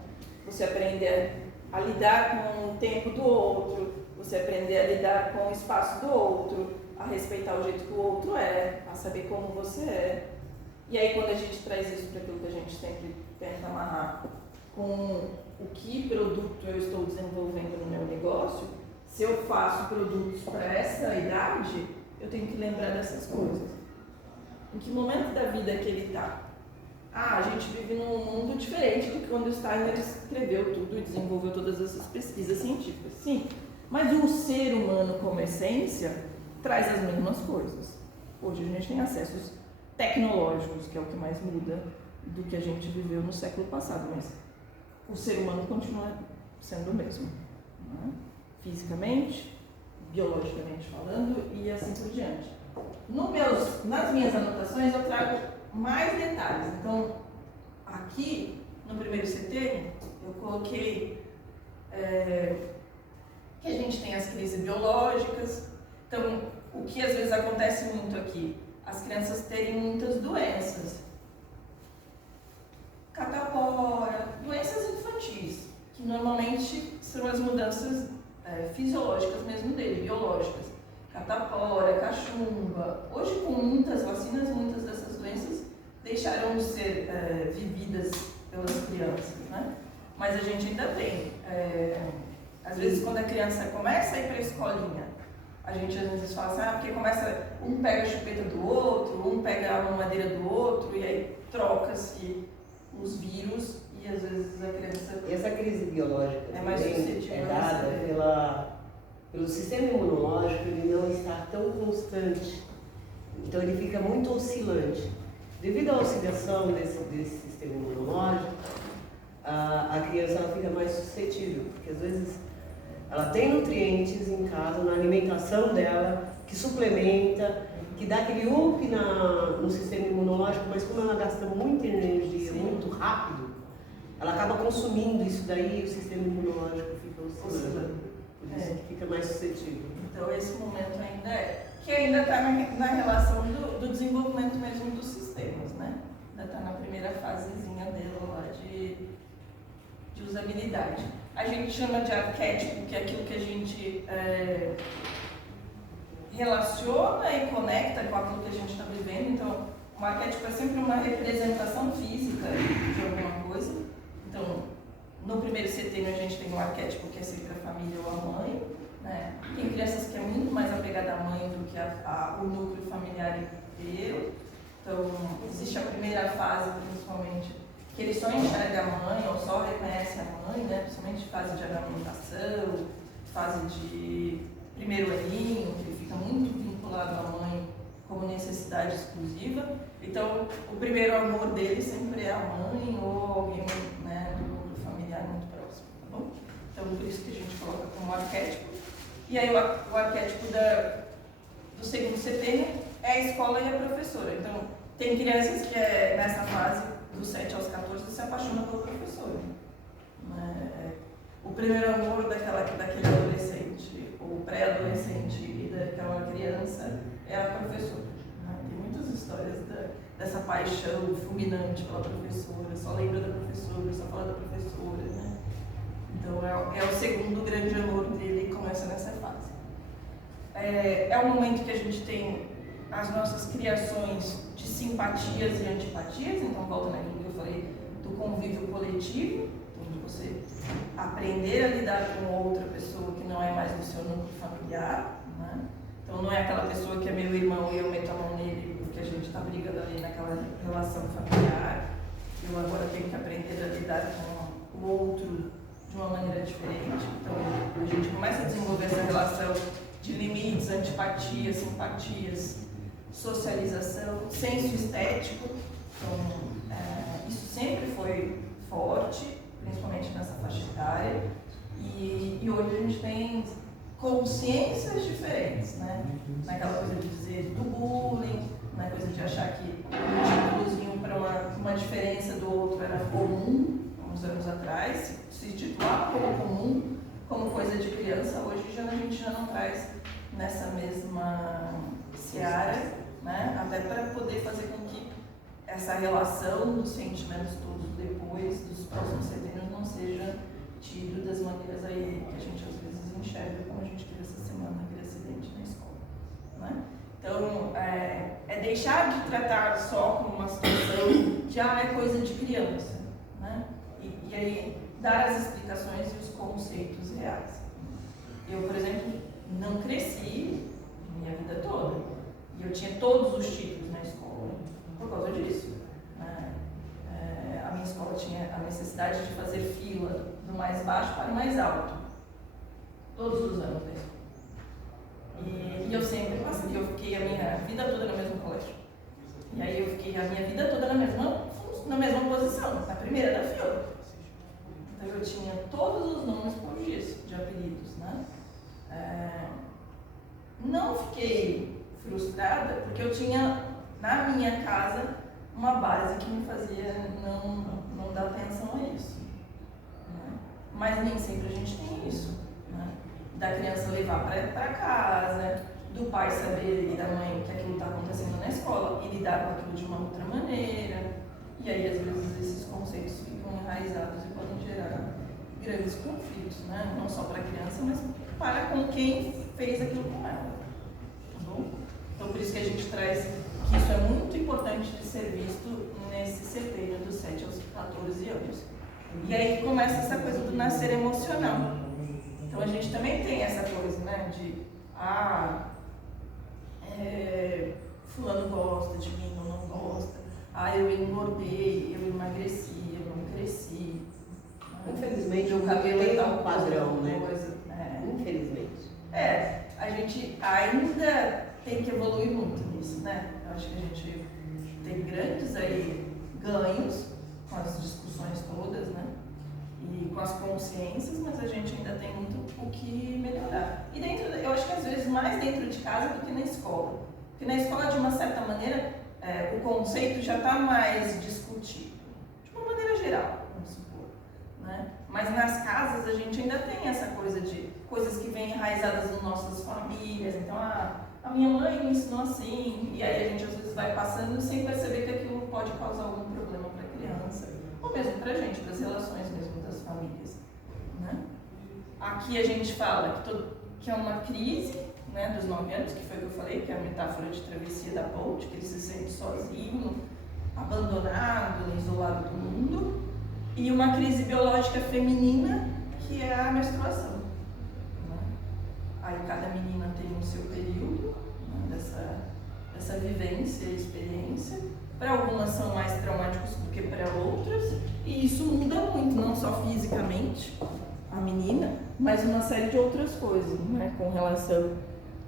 Você aprender a lidar com o tempo do outro, você aprender a lidar com o espaço do outro, a respeitar o jeito que o outro é, a saber como você é. E aí, quando a gente traz isso para aquilo que a gente sempre tenta amarrar com o que produto eu estou desenvolvendo no meu negócio, se eu faço produtos para essa idade, eu tenho que lembrar dessas coisas. Em que momento da vida que ele está? A gente vive num mundo diferente do que quando o Steiner escreveu tudo e desenvolveu todas essas pesquisas científicas. Sim, mas o ser humano como essência traz as mesmas coisas. Hoje a gente tem acessos tecnológicos, que é o que mais muda do que a gente viveu no século passado, mas o ser humano continua sendo o mesmo, né? Fisicamente, biologicamente falando e assim por diante. Nas minhas anotações eu trago mais detalhes. Então, aqui no primeiro setênio, eu coloquei que a gente tem as crises biológicas. Então, o que às vezes acontece muito aqui, as crianças terem muitas doenças. Catapora, doenças infantis, que normalmente são as mudanças fisiológicas mesmo dele, biológicas. Catapora, cachumba. Hoje, com muitas vacinas, muitas dessas doenças deixaram de ser vividas pelas crianças, né? Mas a gente ainda tem. Às vezes, quando a criança começa a ir para a escolinha, a gente às vezes fala assim, porque começa, um pega a chupeta do outro, um pega a mamadeira do outro, e aí troca-se os vírus, e às vezes a criança... Essa crise biológica é mais suscetível dada pelo sistema imunológico, ele não está tão constante, então ele fica muito oscilante. Devido à oscilação desse sistema imunológico, a criança ela fica mais suscetível, porque às vezes ela tem nutrientes em casa, na alimentação dela, que suplementa, que dá aquele up no sistema imunológico, mas como ela gasta muita energia, muito rápido, ela acaba consumindo isso daí e o sistema imunológico fica oscilando. Por isso que fica mais suscetível. Então esse momento ainda está na relação do desenvolvimento mesmo dos sistemas, né? Ainda está na primeira fasezinha dele lá de usabilidade. A gente chama de arquétipo, que é aquilo que a gente relaciona e conecta com aquilo que a gente está vivendo. Então, um arquétipo é sempre uma representação física de alguma coisa. Então, no primeiro setênio a gente tem um arquétipo que é sempre a família ou a mãe, né? Tem crianças que é muito mais apegada à mãe do que o núcleo familiar inteiro. Então, existe a primeira fase, principalmente, que ele só enxerga a mãe ou só reconhece a mãe, né? Principalmente fase de amamentação, fase de primeiro aninho, que ele fica muito vinculado à mãe como necessidade exclusiva. Então, o primeiro amor dele sempre é a mãe ou alguém, né, do núcleo familiar muito próximo, tá bom? Então, por isso que a gente coloca como arquétipo. E aí, o arquétipo do segundo setênio é a escola e a professora. Então, tem crianças que nessa fase, dos 7 aos 14, se apaixonam pelo professor. O primeiro amor daquele adolescente, ou pré-adolescente e daquela criança é a professora. Tem muitas histórias dessa paixão fulminante pela professora, só lembra da professora, só fala da professora, né? Então é o segundo grande amor dele e começa nessa fase. É o momento que a gente tem as nossas criações de simpatias e antipatias, então volta naquilo que eu falei do convívio coletivo, então de você aprender a lidar com outra pessoa que não é mais do seu núcleo familiar, né? Então não é aquela pessoa que é meu irmão e eu meto a mão nele porque a gente está brigando ali naquela relação familiar. Eu agora tenho que aprender a lidar com o outro de uma maneira diferente. Então a gente começa a desenvolver essa relação de limites, antipatias, simpatias, socialização, senso estético. Então isso sempre foi forte, principalmente nessa faixa etária. E hoje a gente tem consciências diferentes, né? Naquela coisa de dizer do bullying, na coisa de achar que um títulozinho para uma diferença do outro era comum, uns anos atrás, se titular como comum, como coisa de criança. Hoje a gente já não traz nessa mesma seara, né? Até para poder fazer com que essa relação dos sentimentos todos depois dos próximos setênios não seja tido das maneiras aí que a gente às vezes enxerga, como a gente teve essa semana, aquele acidente na escola, né? Então, é deixar de tratar só como uma situação de é coisa de criança, né? E aí dar as explicações e os conceitos reais. Eu, por exemplo, não cresci minha vida toda e eu tinha todos os títulos na escola por causa disso. A minha escola tinha a necessidade de fazer fila do mais baixo para o mais alto, todos os anos da escola. E eu sempre passei, eu fiquei a minha vida toda no mesmo colégio. E aí eu fiquei a minha vida toda na mesma posição, na primeira da fila. Então eu tinha todos os nomes por disso, de apelidos, né? Não fiquei frustrada, porque eu tinha na minha casa uma base que me fazia não dar atenção a isso, né? Mas nem sempre a gente tem isso, né? Da criança levar para casa, do pai saber e da mãe que aquilo está acontecendo na escola e lidar com aquilo de uma outra maneira. E aí, às vezes, esses conceitos ficam enraizados e podem gerar grandes conflitos, né? Não só para a criança, mas para com quem fez aquilo com ela. Tá bom? Então, por isso que a gente traz que isso é muito importante de ser visto nesse setênio dos 7 aos 14 anos. E aí começa essa coisa do nascer emocional. Então a gente também tem essa coisa, né, de fulano gosta de mim ou não gosta, eu engordei, eu emagreci, eu não cresci. Infelizmente, o cabelo tem tá um padrão, né? Coisa, Infelizmente. A gente ainda tem que evoluir muito nisso, né? Eu acho que a gente tem grandes aí ganhos com as discussões todas, né? E com algumas consciências, mas a gente ainda tem muito o que melhorar. E eu acho que às vezes mais dentro de casa do que na escola. Porque na escola, de uma certa maneira, o conceito já está mais discutido, de uma maneira geral, vamos supor, né? Mas nas casas a gente ainda tem essa coisa de coisas que vêm enraizadas nas nossas famílias. Então, a minha mãe me ensinou assim, e aí a gente às vezes vai passando sem perceber que aquilo pode causar algum problema para a criança, ou mesmo para a gente, para as relações mesmo das famílias, né? Aqui a gente fala que é uma crise, né, dos 9 anos, que foi o que eu falei, que é a metáfora de travessia da ponte, que ele se sente sozinho, abandonado, isolado do mundo, e uma crise biológica feminina, que é a menstruação. Aí cada menina tem o seu período, né, dessa vivência e experiência. Para algumas são mais traumáticos do que para outras, e isso muda muito, não só fisicamente a menina, mas uma série de outras coisas, né, com relação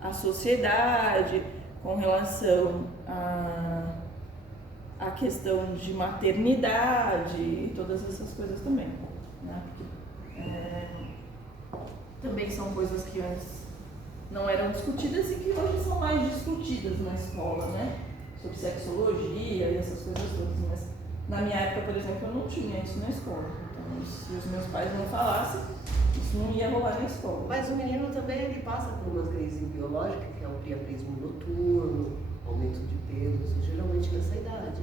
à sociedade, com relação à questão de maternidade e todas essas coisas também, né? Também são coisas que antes não eram discutidas e que hoje são mais discutidas na escola, né? Sobre sexologia e essas coisas todas. Mas na minha época, por exemplo, eu não tinha isso na escola. Então, se os meus pais não falassem, isso não ia rolar na escola. Mas o menino também ele passa por uma crise biológica, que é o priapismo noturno, aumento de peso, geralmente nessa idade.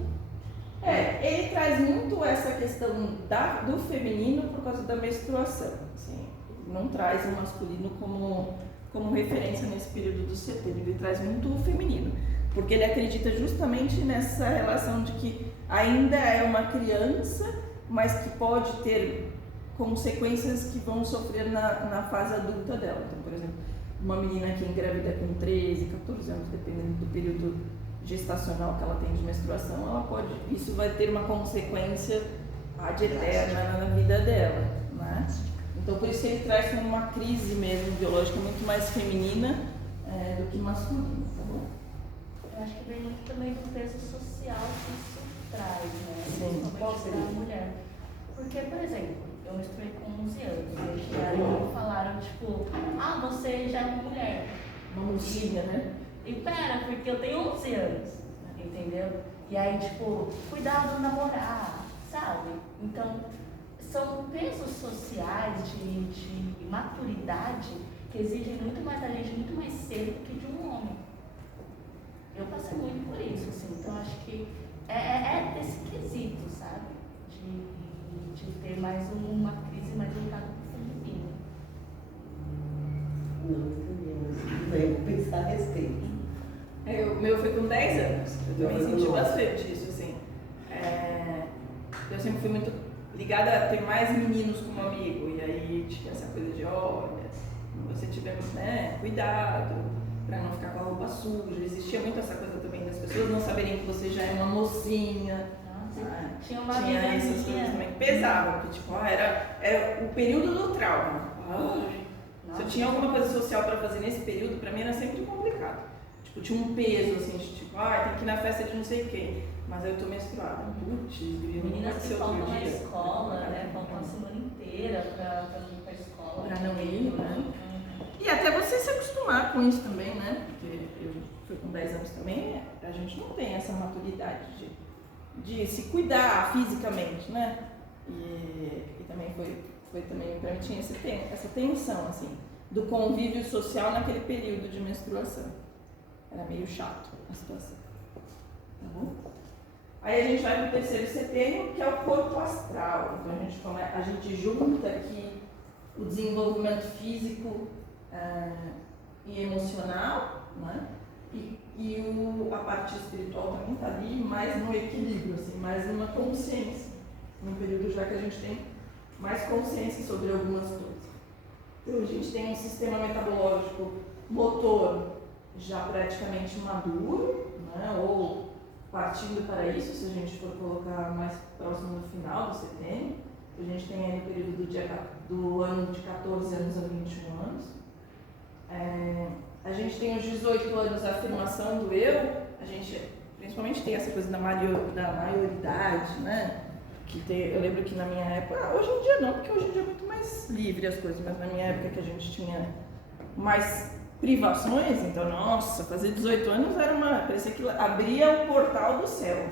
Ele traz muito essa questão do feminino por causa da menstruação. Assim, não traz o masculino como referência nesse período do setembro, ele traz muito o feminino, porque ele acredita justamente nessa relação de que ainda é uma criança, mas que pode ter consequências que vão sofrer na fase adulta dela. Então, por exemplo, uma menina que engravida com 13, 14 anos, dependendo do período gestacional que ela tem de menstruação, isso vai ter uma consequência ad eterna na vida dela, né? Então, por isso que ele traz como uma crise mesmo biológica muito mais feminina do que masculina, tá bom? Eu acho que vem muito também do peso social que isso traz, né? Sim. Principalmente da mulher. Porque, por exemplo, eu menstruei com 11 anos, e aí falaram, tipo, você já é uma mulher. Uma mocinha, né? E pera, porque eu tenho 11 anos, entendeu? E aí, tipo, cuidado no namorar, sabe? Então, são pesos sociais de maturidade que exigem muito mais da gente, muito mais cedo do que de um homem. Eu passei muito por isso, assim, então acho que é desse quesito, sabe? De ter mais uma crise mais voltada para o feminino. Não entendi, mas vou pensar a respeito. O meu foi com 10 anos, eu também senti bastante isso, assim. Eu sempre fui muito ligada a ter mais meninos como amigo, e aí tinha essa coisa de, olha, se você tiver, né, cuidado, pra não ficar com a roupa suja. Existia muito essa coisa também das pessoas não saberem que você já é uma mocinha. Tinha uma Tinha amiga essas coisas também que pesavam, porque tipo, era o período do trauma. Se eu tinha alguma coisa social pra fazer nesse período, pra mim era sempre complicado. Tipo, tinha um peso assim, de tipo, tem que ir na festa de não sei quem, mas eu tô menstruada. Putz, meninas que faltam na escola, né? Faltam a semana inteira pra ir pra escola. Pra não ir, né? E até você se acostumar com isso também, né? Porque eu fui com 10 anos também, a gente não tem essa maturidade de se cuidar fisicamente, né? E também foi também, pra mim tinha essa tensão, assim, do convívio social naquele período de menstruação. Era meio chato a situação. Tá bom? Aí a gente vai pro terceiro setênio, que é o corpo astral. Então a gente junta aqui o desenvolvimento físico e emocional, né? E a parte espiritual também está ali, mais no equilíbrio, assim, mais numa consciência. Num período já que a gente tem mais consciência sobre algumas coisas. Então a gente tem um sistema metabólógico motor já praticamente maduro, né? Ou partindo para isso, se a gente for colocar mais próximo do final do setênio. A gente tem aí no período do ano de 14 anos a 21 anos. A gente tem os 18 anos, a afirmação do eu. A gente principalmente tem essa coisa da maioridade, né? Eu lembro que na minha época, hoje em dia não, porque hoje em dia é muito mais livre as coisas, mas na minha época que a gente tinha mais privações, então, nossa, fazer 18 anos parecia que abria o portal do céu.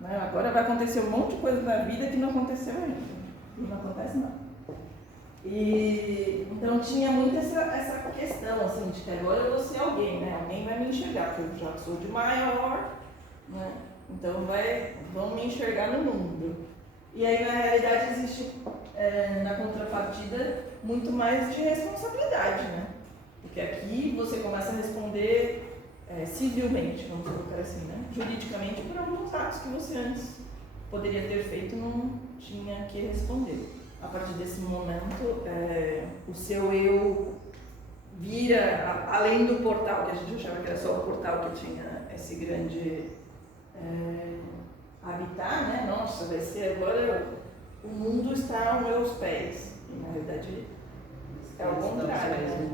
Né? Agora vai acontecer um monte de coisa na vida que não aconteceu ainda. E não acontece não. E então tinha muito essa questão, assim, de que agora eu vou ser alguém, né? Alguém vai me enxergar, porque eu já sou de maior, né? Então vão me enxergar no mundo. E aí, na realidade, existe, na contrapartida, muito mais de responsabilidade, né? Porque aqui você começa a responder civilmente, vamos colocar assim, né? Juridicamente, por alguns atos que você antes poderia ter feito e não tinha que responder. A partir desse momento, o seu eu vira, além do portal, que a gente achava que era só o portal que tinha esse grande habitar, né? Nossa, vai ser agora, o mundo está aos meus pés. E, na verdade, é ao contrário, né?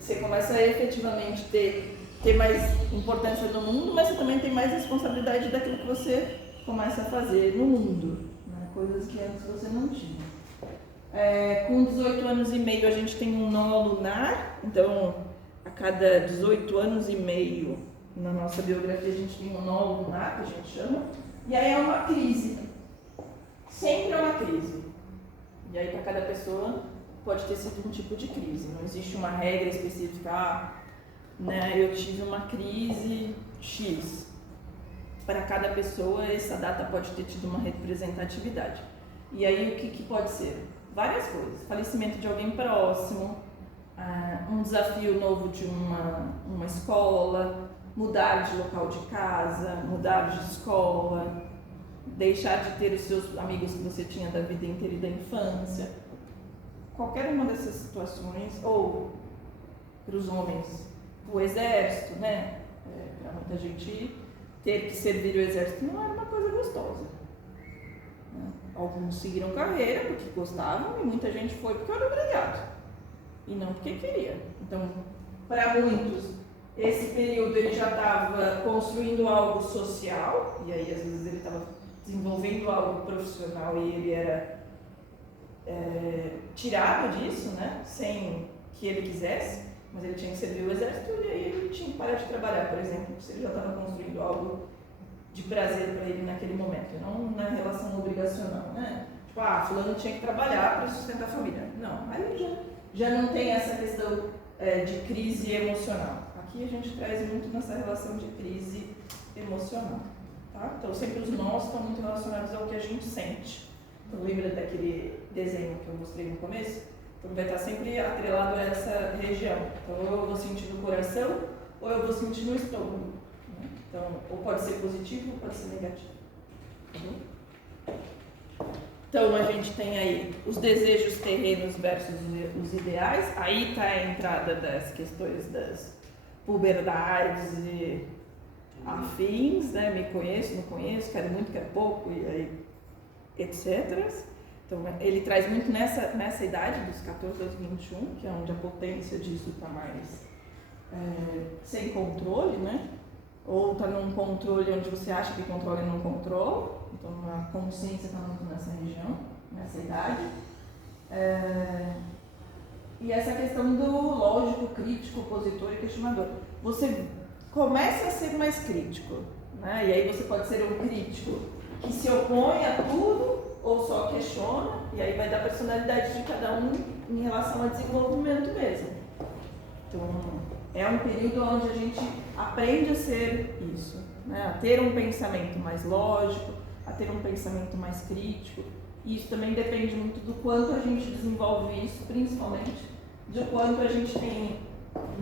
Você começa a efetivamente ter mais importância no mundo, mas você também tem mais responsabilidade daquilo que você começa a fazer no mundo, né? Coisas que antes você não tinha. Com 18 anos e meio a gente tem um nó lunar, então a cada 18 anos e meio na nossa biografia a gente tem um nó lunar, que a gente chama, e aí é uma crise, sempre é uma crise. E aí para cada pessoa pode ter sido um tipo de crise, não existe uma regra específica, né, eu tive uma crise X. Para cada pessoa essa data pode ter tido uma representatividade. E aí o que pode ser? Várias coisas, falecimento de alguém próximo, um desafio novo de uma escola, mudar de local de casa, mudar de escola, deixar de ter os seus amigos que você tinha da vida inteira e da infância. Qualquer uma dessas situações, ou para os homens, o exército, né? Para muita gente ter que servir o exército não era uma coisa gostosa. Alguns seguiram carreira porque gostavam e muita gente foi porque era obrigado e não porque queria. Então, para muitos, esse período ele já estava construindo algo social e aí às vezes ele estava desenvolvendo algo profissional e ele era tirado disso, né? Sem que ele quisesse, mas ele tinha que servir o exército e aí ele tinha que parar de trabalhar, por exemplo, se ele já estava construindo algo de prazer para ele naquele momento, não na relação obrigacional, né? Tipo, fulano tinha que trabalhar para sustentar a família. Não, aí já não tem essa questão de crise emocional. Aqui a gente traz muito nessa relação de crise emocional, tá? Então sempre os nós estão muito relacionados ao que a gente sente. Então lembra daquele desenho que eu mostrei no começo? Então vai estar sempre atrelado a essa região. Então ou eu vou sentir no coração ou eu vou sentir no estômago. Então, ou pode ser positivo ou pode ser negativo. Então, a gente tem aí os desejos terrenos versus os ideais. Aí está a entrada das questões das puberdades e afins, né? Me conheço, não conheço, quero muito, quero pouco, e aí, etc. Então, ele traz muito nessa idade, dos 14 aos 21, que é onde a potência disso está mais sem controle, né? Ou está num controle onde você acha que controla e não controla, então a consciência está muito nessa região, nessa idade. E essa questão do lógico, crítico, opositor e questionador. Você começa a ser mais crítico, né? E aí você pode ser um crítico que se opõe a tudo ou só questiona, e aí vai dar personalidade de cada um em relação ao desenvolvimento mesmo. Então, é um período onde a gente aprende a ser isso, né? A ter um pensamento mais lógico, a ter um pensamento mais crítico. E isso também depende muito do quanto a gente desenvolve isso, principalmente do quanto a gente tem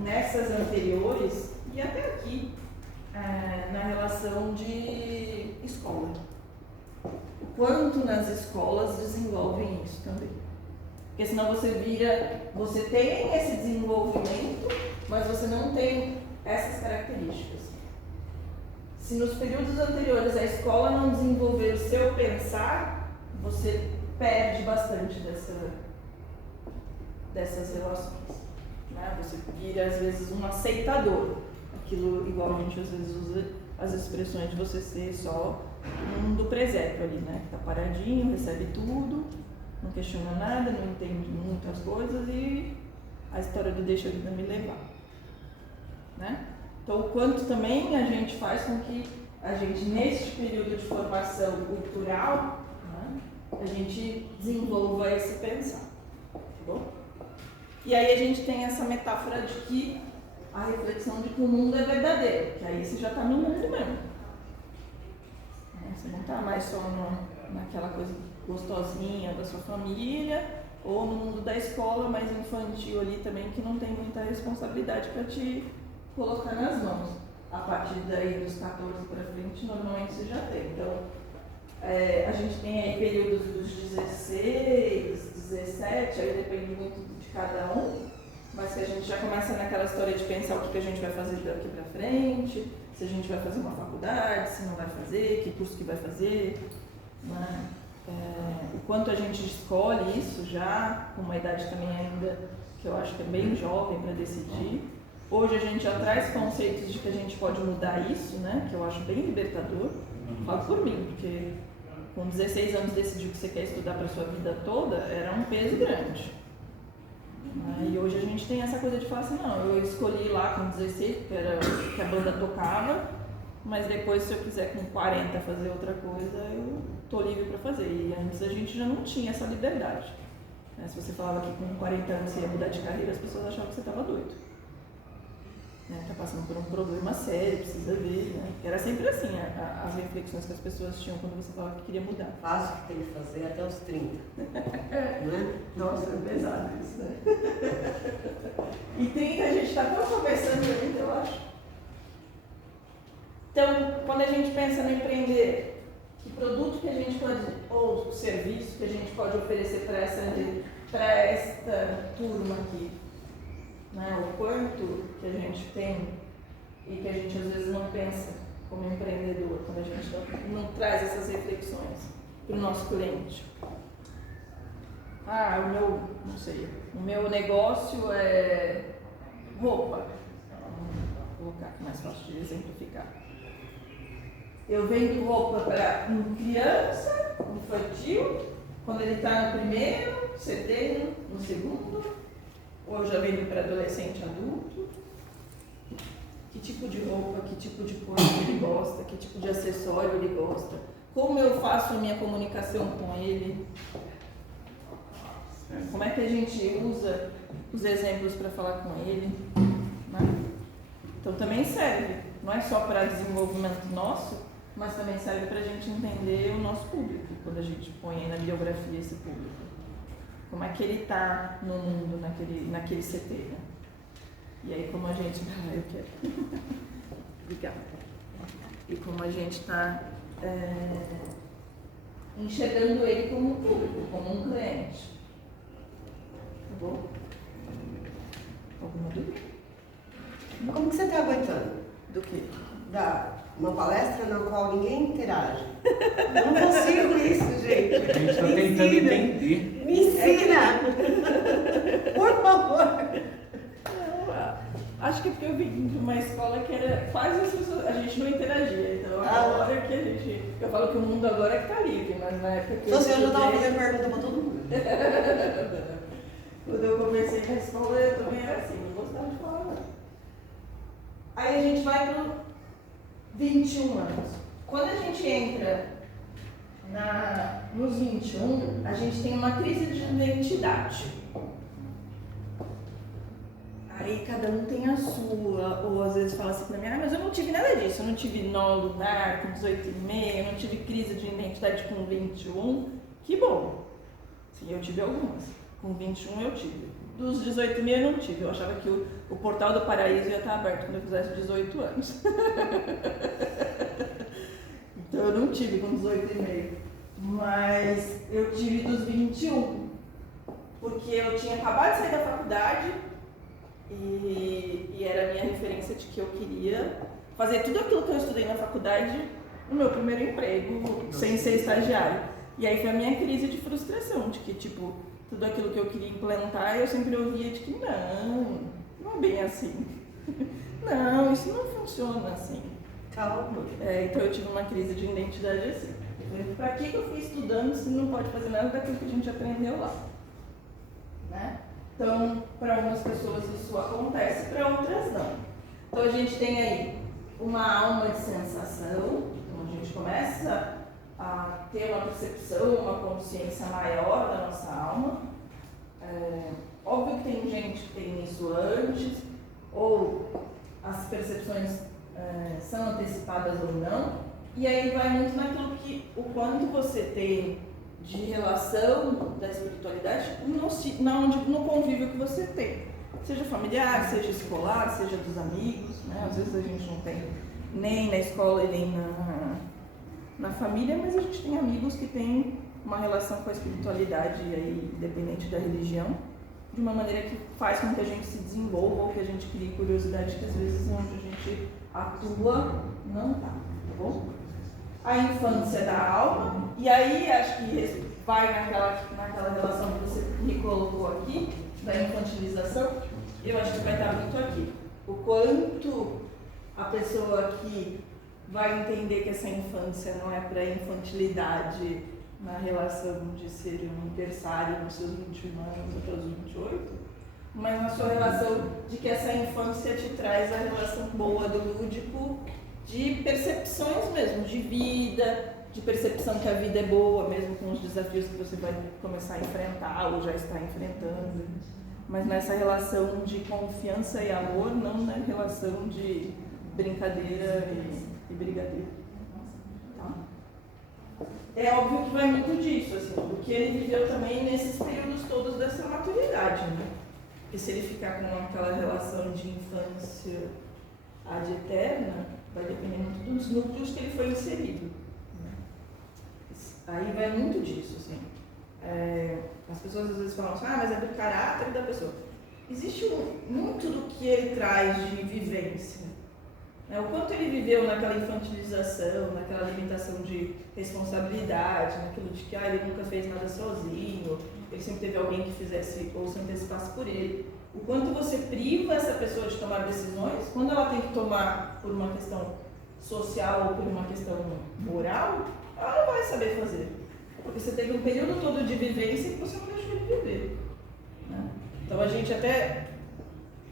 nessas anteriores e até aqui na relação de escola. O quanto nas escolas desenvolvem isso também. Porque senão você tem esse desenvolvimento, mas você não tem essas características. Se nos períodos anteriores a escola não desenvolver o seu pensar, você perde bastante dessas relações. Né? Você vira, às vezes, um aceitador. Aquilo, igual a gente às vezes usa as expressões de você ser só do presépio ali, né? Que tá paradinho, recebe tudo, não questiona nada, não entende muitas coisas e a história do deixa a vida me levar, né? Então, o quanto também a gente faz com que a gente, neste período de formação cultural, né, a gente desenvolva esse pensar, tá bom? E aí a gente tem essa metáfora de que a reflexão de que o mundo é verdadeiro, que aí você já está no mundo mesmo. Você não está mais só naquela coisa gostosinha da sua família, ou no mundo da escola mais infantil ali também, que não tem muita responsabilidade para te colocar nas mãos. A partir daí, dos 14 para frente, normalmente você já tem. Então, a gente tem aí períodos dos 16, 17, aí depende muito de cada um, mas que a gente já começa naquela história de pensar o que a gente vai fazer daqui para frente, se a gente vai fazer uma faculdade, se não vai fazer, que curso que vai fazer, né? O quanto a gente escolhe isso já, com uma idade também ainda que eu acho que é bem jovem para decidir. Hoje a gente já traz conceitos de que a gente pode mudar isso, né? Que eu acho bem libertador. Falo por mim, porque com 16 anos decidir o que você quer estudar para sua vida toda era um peso grande. E hoje a gente tem essa coisa de falar assim, não, eu escolhi lá com 16, porque era o que a banda tocava, mas depois se eu quiser com 40 fazer outra coisa, eu tô livre para fazer. E antes a gente já não tinha essa liberdade. Se você falava que com 40 anos você ia mudar de carreira, as pessoas achavam que você estava doido. Tá passando por um problema sério, precisa ver, né? Era sempre assim, as reflexões que as pessoas tinham quando você falava que queria mudar. Faz o que tem que fazer até os 30. Não é? Nossa, é pesado isso, né? E 30 a gente está tão começando ainda, eu acho. Então, quando a gente pensa no empreender, que produto que a gente pode, ou serviço que a gente pode oferecer para esta turma aqui, né? O quanto que a gente tem e que a gente às vezes não pensa como empreendedor, quando a gente não traz essas reflexões para o nosso cliente. O meu negócio é roupa. Vou colocar aqui mais fácil de exemplificar. Eu vendo roupa para criança, infantil, quando ele está no primeiro, setembro, no segundo. Ou eu já vendo para adolescente adulto, que tipo de roupa, que tipo de cor ele gosta, que tipo de acessório ele gosta, como eu faço a minha comunicação com ele, como é que a gente usa os exemplos para falar com ele, né? Então também serve, não é só para desenvolvimento nosso, mas também serve para a gente entender o nosso público, quando a gente põe aí na biografia esse público. Como é que ele está no mundo, naquele CT, né? E aí como a gente... eu quero. Obrigada. E como a gente está enxergando ele como um público, como um cliente. Tá bom? Alguma dúvida? Como que você está aguentando? Do quê? Uma palestra na qual ninguém interage. Não consigo isso, gente. A gente está tentando entender. Me ensina! Por favor! Acho que é porque eu vim de uma escola que era quase as pessoas, a gente não interagia. Então agora que a gente. Eu falo que o mundo agora é que está livre, mas na época que Você já estava fazendo pergunta para todo mundo. Quando eu comecei na escola eu também era assim, não gostava de falar nada. Aí a gente vai para 21 anos. Quando a gente entra nos 21, a gente tem uma crise de identidade. Aí cada um tem a sua, ou às vezes fala assim pra mim, mas eu não tive nada disso, eu não tive nó lunar com 18,5, eu não tive crise de identidade com 21, que bom. Sim, eu tive algumas, com 21 eu tive. Dos 18,5 eu não tive, eu achava que o portal do paraíso ia estar aberto quando eu fizesse 18 anos. Então eu não tive com 18,5, mas eu tive dos 21, porque eu tinha acabado de sair da faculdade, e era a minha referência de que eu queria fazer tudo aquilo que eu estudei na faculdade no meu primeiro emprego, sem ser estagiário. E aí foi a minha crise de frustração, de que tipo, tudo aquilo que eu queria implantar, eu sempre ouvia de que não é bem assim. Não, isso não funciona assim. Calma. Então eu tive uma crise de identidade assim. Para que eu fui estudando se não pode fazer nada daquilo que a gente aprendeu lá? Né? Então, para algumas pessoas isso acontece, para outras não. Então a gente tem aí uma alma de sensação, então a gente começa a ter uma percepção, uma consciência maior da nossa alma. Óbvio que tem gente que tem isso antes, ou as percepções são antecipadas ou não, e aí vai muito naquilo que o quanto você tem de relação da espiritualidade no convívio que você tem, seja familiar, seja escolar, seja dos amigos, né? Às vezes a gente não tem nem na escola e nem na família, mas a gente tem amigos que têm uma relação com a espiritualidade aí, independente da religião, de uma maneira que faz com que a gente se desenvolva ou que a gente crie curiosidade que às vezes onde a gente atua não tá bom? A infância da alma, e aí acho que vai naquela relação que você me colocou aqui, da infantilização, eu acho que vai estar muito aqui. O quanto a pessoa que vai entender que essa infância não é para infantilidade na relação de ser um berçário nos seus 21 anos até os 28, mas na sua relação de que essa infância te traz a relação boa do lúdico, de percepções mesmo, de vida, de percepção que a vida é boa, mesmo com os desafios que você vai começar a enfrentar ou já está enfrentando. Mas nessa relação de confiança e amor, não na relação de brincadeira e brigadeiro. Tá? É óbvio que vai muito disso, assim, do que ele viveu também nesses períodos todos dessa maturidade, né? Porque se ele ficar com aquela relação de infância ad eterna, vai depender muito dos núcleos que ele foi inserido. Aí vai muito disso, assim. As pessoas às vezes falam assim, mas é do caráter da pessoa. Existe muito do que ele traz de vivência. O quanto ele viveu naquela infantilização, naquela limitação de responsabilidade, naquilo de que ele nunca fez nada sozinho, ele sempre teve alguém que fizesse ou se antecipasse por ele. O quanto você priva essa pessoa de tomar decisões, quando ela tem que tomar por uma questão social ou por uma questão moral, ela não vai saber fazer. Porque você teve um período todo de vivência que você não deixou de viver. Né? Então a gente até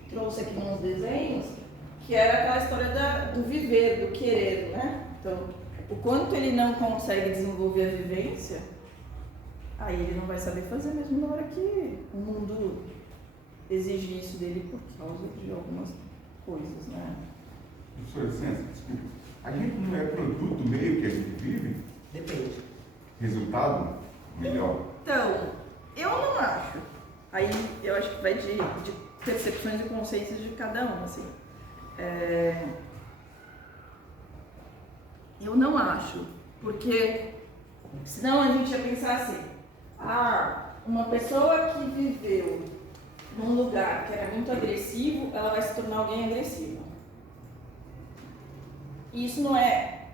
trouxe aqui uns desenhos que era aquela história do viver, do querer, né? Então, o quanto ele não consegue desenvolver a vivência, aí ele não vai saber fazer mesmo na hora que o mundo exige isso dele por causa de algumas coisas, né? Professor, licença, desculpa. A gente não é produto do meio que a gente vive? Depende. Resultado melhor? Então, eu não acho. Aí eu acho que vai de percepções e conceitos de cada um, assim. Eu não acho, porque senão a gente ia pensar assim, uma pessoa que viveu num lugar que era muito agressivo, ela vai se tornar alguém agressivo. E isso não é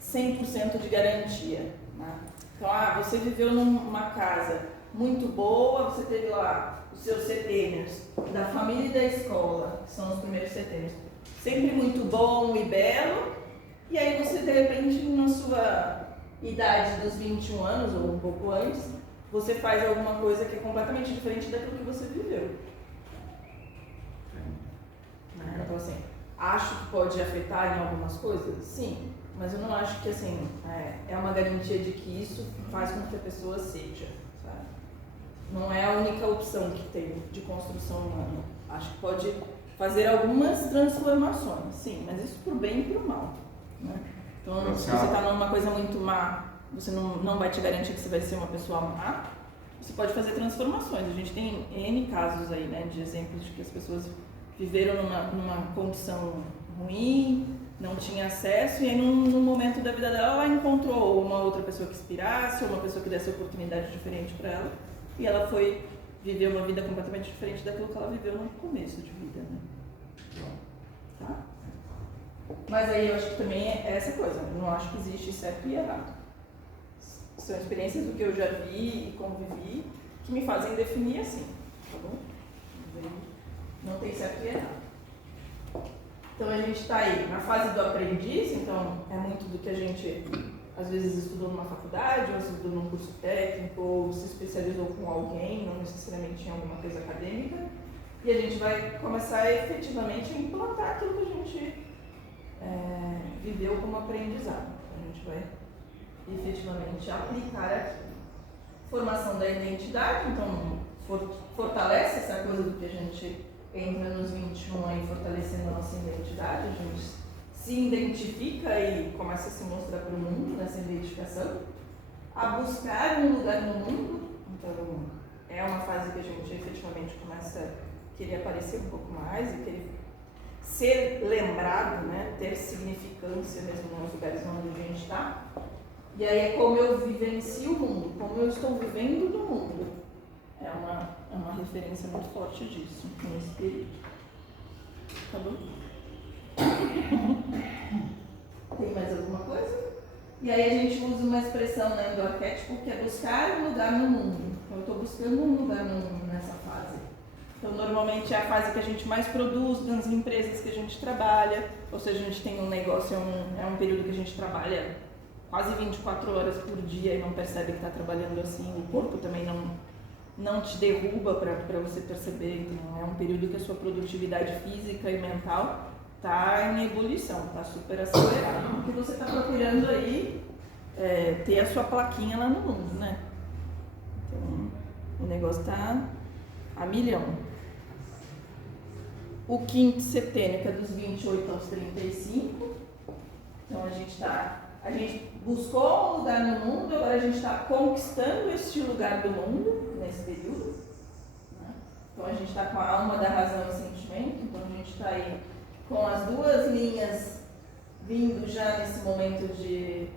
100% de garantia. Né? Então, você viveu numa casa muito boa, você teve lá os seus setênios da família e da escola, que são os primeiros setênios, sempre muito bom e belo, e aí você, de repente, na sua idade dos 21 anos, ou um pouco antes, você faz alguma coisa que é completamente diferente daquilo que você viveu. Né? Então, assim, acho que pode afetar em algumas coisas? Sim, mas eu não acho que, assim, é uma garantia de que isso faz com que a pessoa seja, sabe? Não é a única opção que tem de construção humana. Acho que pode fazer algumas transformações, sim, mas isso por bem e por mal. Né? Então, se você está numa coisa muito má, você não vai te garantir que você vai ser uma pessoa má, você pode fazer transformações. A gente tem N casos aí, né, de exemplos de que as pessoas viveram numa condição ruim, não tinha acesso, e aí num momento da vida dela, ela encontrou uma outra pessoa que inspirasse, ou uma pessoa que desse oportunidade diferente para ela, e ela foi viver uma vida completamente diferente daquilo que ela viveu no começo de vida, né? Tá? Mas aí eu acho que também é essa coisa, eu não acho que existe certo e errado. São experiências do que eu já vi e convivi que me fazem definir assim, tá bom? Não tem certo e errado. Então a gente está aí na fase do aprendiz, então é muito do que a gente às vezes estudou numa faculdade, ou estudou num curso técnico, ou se especializou com alguém, não necessariamente em alguma coisa acadêmica, e a gente vai começar efetivamente a implantar aquilo que a gente viveu como aprendizado. A gente vai efetivamente aplicar aqui. Formação da identidade, então fortalece essa coisa do que a gente entra nos 21 aí fortalecendo a nossa identidade, a gente se identifica e começa a se mostrar para o mundo nessa identificação, a buscar um lugar no mundo, então é uma fase que a gente efetivamente começa a querer aparecer um pouco mais e querer ser lembrado, né, ter significância mesmo nos lugares onde a gente está. E aí é como eu vivencio o mundo, como eu estou vivendo no mundo. É uma referência muito forte disso, nesse período. Tá bom? Tem mais alguma coisa? E aí a gente usa uma expressão, né, do arquétipo que é buscar um lugar no mundo. Então eu estou buscando um lugar no mundo nessa fase. Então normalmente é a fase que a gente mais produz nas empresas que a gente trabalha, ou seja, a gente tem um negócio, é um período que a gente trabalha quase 24 horas por dia e não percebe que está trabalhando assim, o corpo também não te derruba para você perceber, então é um período que a sua produtividade física e mental está em ebulição, está super acelerada, porque você está procurando aí ter a sua plaquinha lá no mundo, né? Então o negócio está a milhão. O quinto setênio, que é dos 28 aos 35, então a gente buscou um lugar no mundo, agora a gente está conquistando este lugar do mundo nesse período, né? Então a gente está com a alma da razão e sentimento, então a gente está aí com as duas linhas vindo já nesse momento de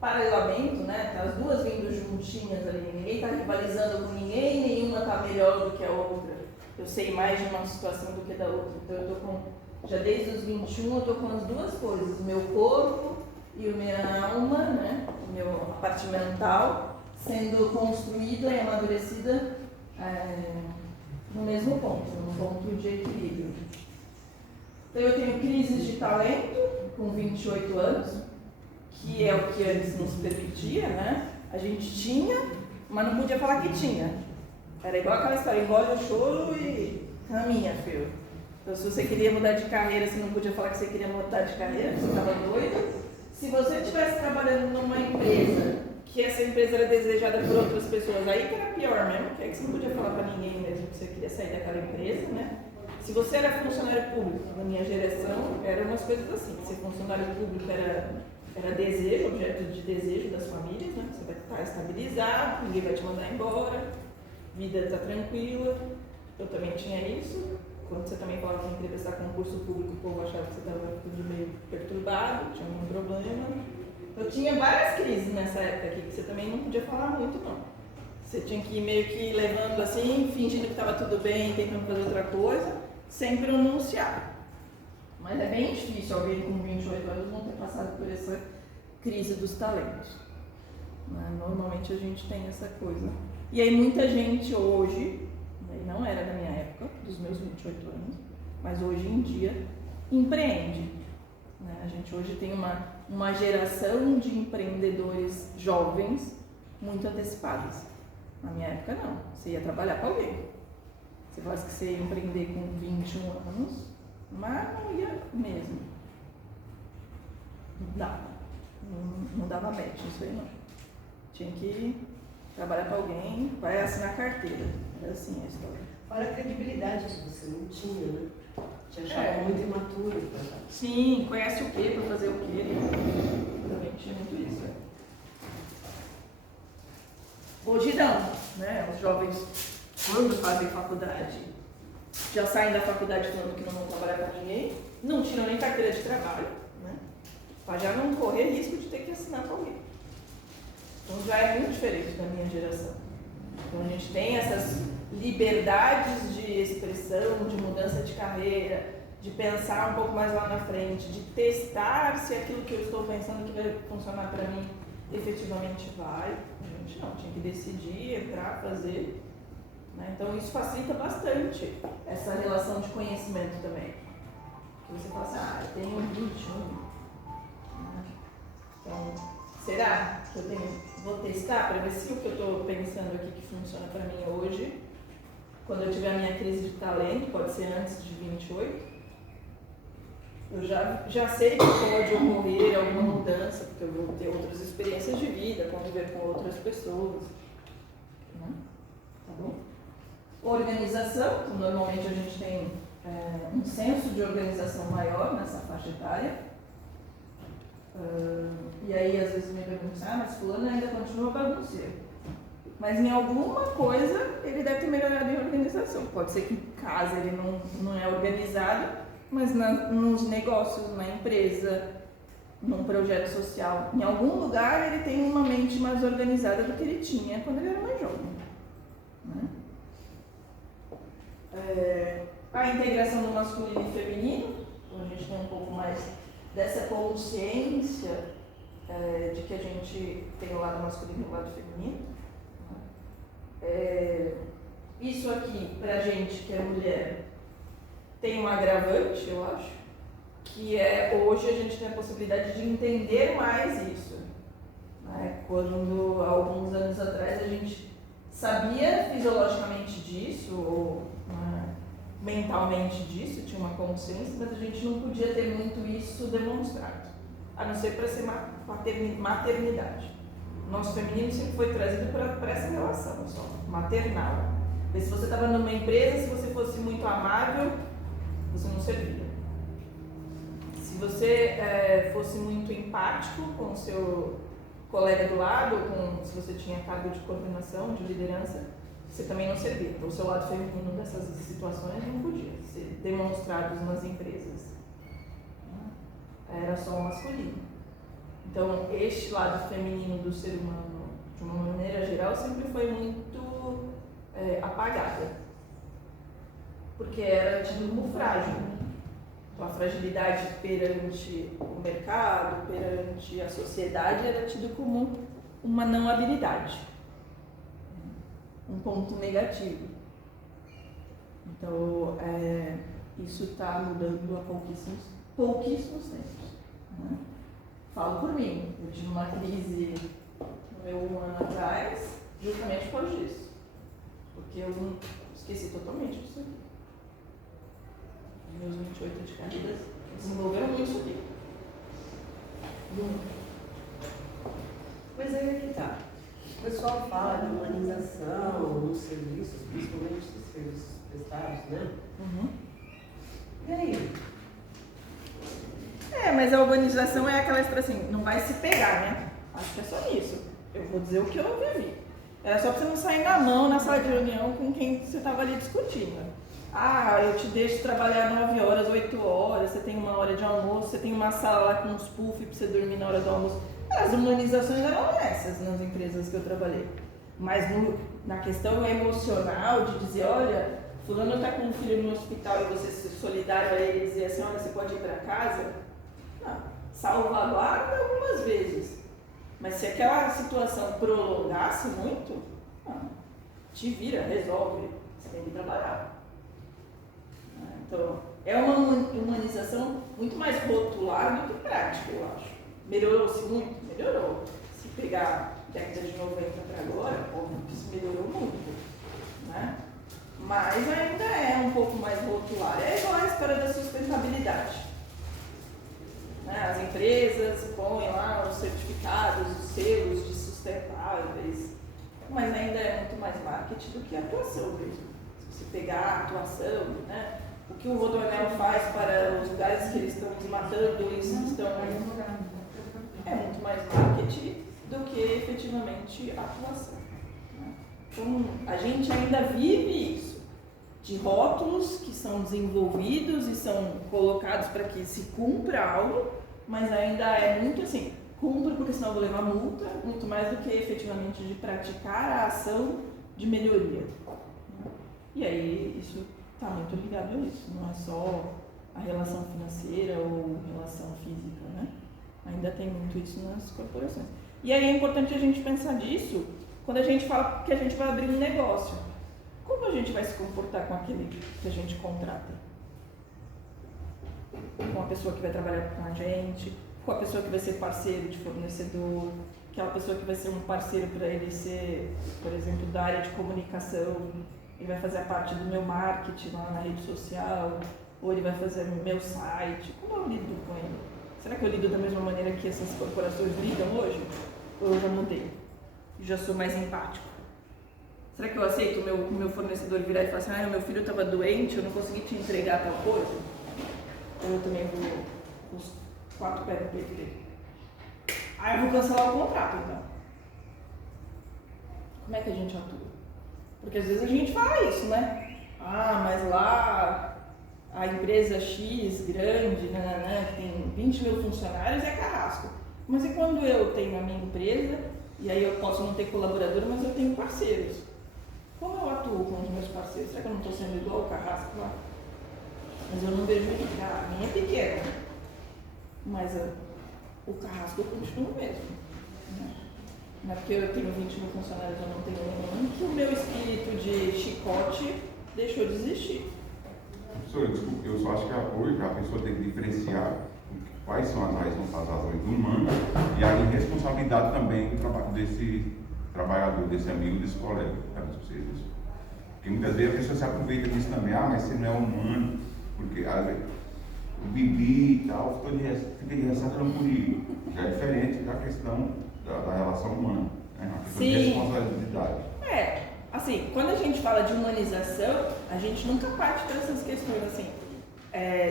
paralelamento, né? As duas vindo juntinhas ali, ninguém está rivalizando com ninguém, nenhuma está melhor do que a outra. Eu sei mais de uma situação do que da outra, então eu estou com, já desde os 21 eu estou com as duas coisas, o meu corpo e a minha alma, né? A parte mental, sendo construída e amadurecida no mesmo ponto, no ponto de equilíbrio. Então eu tenho crises de talento com 28 anos, que é o que antes nos permitia, né? A gente tinha, mas não podia falar que tinha. Era igual aquela história, engole o choro e caminha, filho. Então se você queria mudar de carreira, você não podia falar que você queria mudar de carreira, você estava doido. Se você estivesse trabalhando numa empresa, que essa empresa era desejada por outras pessoas, aí que era pior mesmo, que aí você não podia falar para ninguém mesmo que você queria sair daquela empresa, né? Se você era funcionário público, na minha geração, eram umas coisas assim. Ser funcionário público era desejo, objeto de desejo das famílias, né? Você vai estar estabilizado, ninguém vai te mandar embora, vida está tranquila. Eu também tinha isso. Quando você também falava que ia prestar concurso público, o povo achava que você estava tudo meio perturbado, tinha algum problema. Eu tinha várias crises nessa época aqui, que você também não podia falar muito, não. Você tinha que ir meio que levando assim, fingindo que estava tudo bem, tentando fazer outra coisa, sem pronunciar. Mas é bem difícil alguém com 28 anos não ter passado por essa crise dos talentos. Normalmente a gente tem essa coisa. E aí muita gente hoje, não era da minha época, dos meus 28 anos, mas hoje em dia empreende. A gente hoje tem uma geração de empreendedores jovens muito antecipadas. Na minha época não, você ia trabalhar para alguém. Você falasse que você ia empreender com 21 anos, mas não ia mesmo. Não dava match, isso aí não. Tinha que trabalhar para alguém, vai assinar carteira. Era assim a história. Fora a credibilidade que você não tinha, né? Te achava muito imaturo. Sim, conhece o quê para fazer o quê? Também tinha muito isso. Hoje não, né? Os jovens, quando fazem faculdade, já saem da faculdade falando que não vão trabalhar para ninguém, não tiram nem carteira de trabalho, né? Para já não correr risco de ter que assinar para alguém. Então já é muito diferente da minha geração. Então a gente tem essas liberdades de expressão, de mudança de carreira, de pensar um pouco mais lá na frente, de testar se aquilo que eu estou pensando que vai funcionar para mim efetivamente vai. A gente não, tinha que decidir, entrar, fazer. Né? Então isso facilita bastante essa relação de conhecimento também. Você fala assim, eu tenho 21. Então, será que vou testar para ver se o que eu estou pensando aqui que funciona para mim hoje, quando eu tiver a minha crise de talento, pode ser antes de 28, eu já sei que pode ocorrer alguma mudança, porque eu vou ter outras experiências de vida, conviver com outras pessoas. Né? Tá bom? Organização, então, normalmente a gente tem um senso de organização maior nessa faixa etária. E aí às vezes me perguntam, mas fulano ainda continua bagunceiro. Mas em alguma coisa ele deve ter melhorado em organização. Pode ser que em casa ele não é organizado, mas nos negócios, na empresa, num projeto social, em algum lugar ele tem uma mente mais organizada do que ele tinha quando ele era mais jovem. Né? A integração do masculino e feminino, então a gente tem um pouco mais dessa consciência de que a gente tem o lado masculino e o lado feminino. Isso aqui, pra gente que é mulher, tem um agravante, eu acho, que hoje a gente tem a possibilidade de entender mais isso. Né? Quando, há alguns anos atrás, a gente sabia fisiologicamente disso, ou mentalmente disso, tinha uma consciência, mas a gente não podia ter muito isso demonstrado, a não ser para ser maternidade. Nosso feminino sempre foi trazido para essa relação só, maternal. E se você estava numa empresa, se você fosse muito amável, você não servia. Se você fosse muito empático com o seu colega do lado, se você tinha cargo de coordenação, de liderança, você também não servia. Então, o seu lado feminino dessas situações não podia ser demonstrado nas empresas. Era só o masculino. Então, este lado feminino do ser humano, de uma maneira geral, sempre foi muito apagado. Porque era tido como frágil. Então, a fragilidade perante o mercado, perante a sociedade, era tido como uma não habilidade. Um ponto negativo. Então, isso está mudando há pouquíssimos tempos. Né? Falo por mim, eu tive uma crise no meu 1 ano atrás, justamente por causa disso. Porque eu esqueci totalmente disso aqui. Meus 28 de carreira desenvolveram muito isso aqui. Mas aí é que tá. O pessoal fala de humanização nos serviços, principalmente nos serviços prestados, né? Uhum. E aí? Mas a organização é aquela história assim, não vai se pegar, né? Acho que é só isso. Eu vou dizer o que eu vivi. Era só pra você não sair na mão na sala de reunião com quem você estava ali discutindo. Eu te deixo trabalhar 9 horas, 8 horas, você tem 1 hora de almoço, você tem uma sala lá com uns puff pra você dormir na hora do almoço. As humanizações eram essas nas empresas que eu trabalhei. Mas na questão emocional de dizer, olha, fulano está com um filho no hospital e você ser solidário a ele e dizer assim, olha, você pode ir para casa? Não. Salvaguarda algumas vezes. Mas se aquela situação prolongasse muito, não. Te vira, resolve, você tem que trabalhar. Então, é uma humanização muito mais rotular do que prática, eu acho. Melhorou-se muito? Melhorou. Se pegar década de 90 para agora, óbvio que isso melhorou muito. Né? Mas ainda é um pouco mais rotular. É igual a história da sustentabilidade. Né? As empresas põem lá os certificados, os selos de sustentáveis, mas ainda é muito mais marketing do que atuação mesmo. Se você pegar a atuação, né? O que o Rodoanel faz para os lugares que eles estão desmatando, eles estão... É muito mais marketing do que efetivamente atuação. Né? Então, a gente ainda vive isso, de rótulos que são desenvolvidos e são colocados para que se cumpra algo, mas ainda é muito assim, cumpra porque senão eu vou levar multa, muito mais do que efetivamente de praticar a ação de melhoria. Né? E aí, isso está muito ligado a isso, não é só a relação financeira ou relação física, né? Ainda tem muito isso nas corporações. E aí é importante a gente pensar disso quando a gente fala que a gente vai abrir um negócio. Como a gente vai se comportar com aquele que a gente contrata? com a pessoa que vai trabalhar com a gente, com a pessoa que vai ser parceiro de fornecedor, aquela pessoa que vai ser um parceiro para ele ser, por exemplo, da área de comunicação, ele vai fazer a parte do meu marketing lá na rede social, ou ele vai fazer o meu site. Como eu lido com ele? Será que eu lido da mesma maneira que essas corporações lidam hoje? Ou eu já mudei? Já sou mais empático? Será que eu aceito o meu fornecedor virar e falar assim, meu filho estava doente, eu não consegui te entregar tal coisa? Ou eu também vou com os 4 pés no peito dele? Eu vou cancelar o contrato, então. Como é que a gente atua? Porque às vezes a gente fala isso, né? Mas lá a empresa X grande, que tem 20 mil funcionários, é carrasco. Mas e quando eu tenho a minha empresa, e aí eu posso não ter colaborador, mas eu tenho parceiros? Como eu atuo com os meus parceiros? Será que eu não estou sendo igual o carrasco lá? Mas eu não vejo muito. A minha é pequena, mas o carrasco continua o mesmo. Não é porque eu tenho 20 mil funcionários e eu não tenho nenhum que o meu espírito de chicote deixou de existir. Professor, desculpa, eu só acho que hoje a pessoa tem que diferenciar quais são as razões humanas e a irresponsabilidade também do trabalho desse trabalhador, desse amigo, desse colega. Porque muitas vezes a pessoa se aproveita disso também, mas você não é humano, porque eu bebi e tal, fica de ressaca no comigo. Já é diferente da questão da relação humana, né? A questão de responsabilidade. Assim, quando a gente fala de humanização, a gente nunca parte dessas questões assim.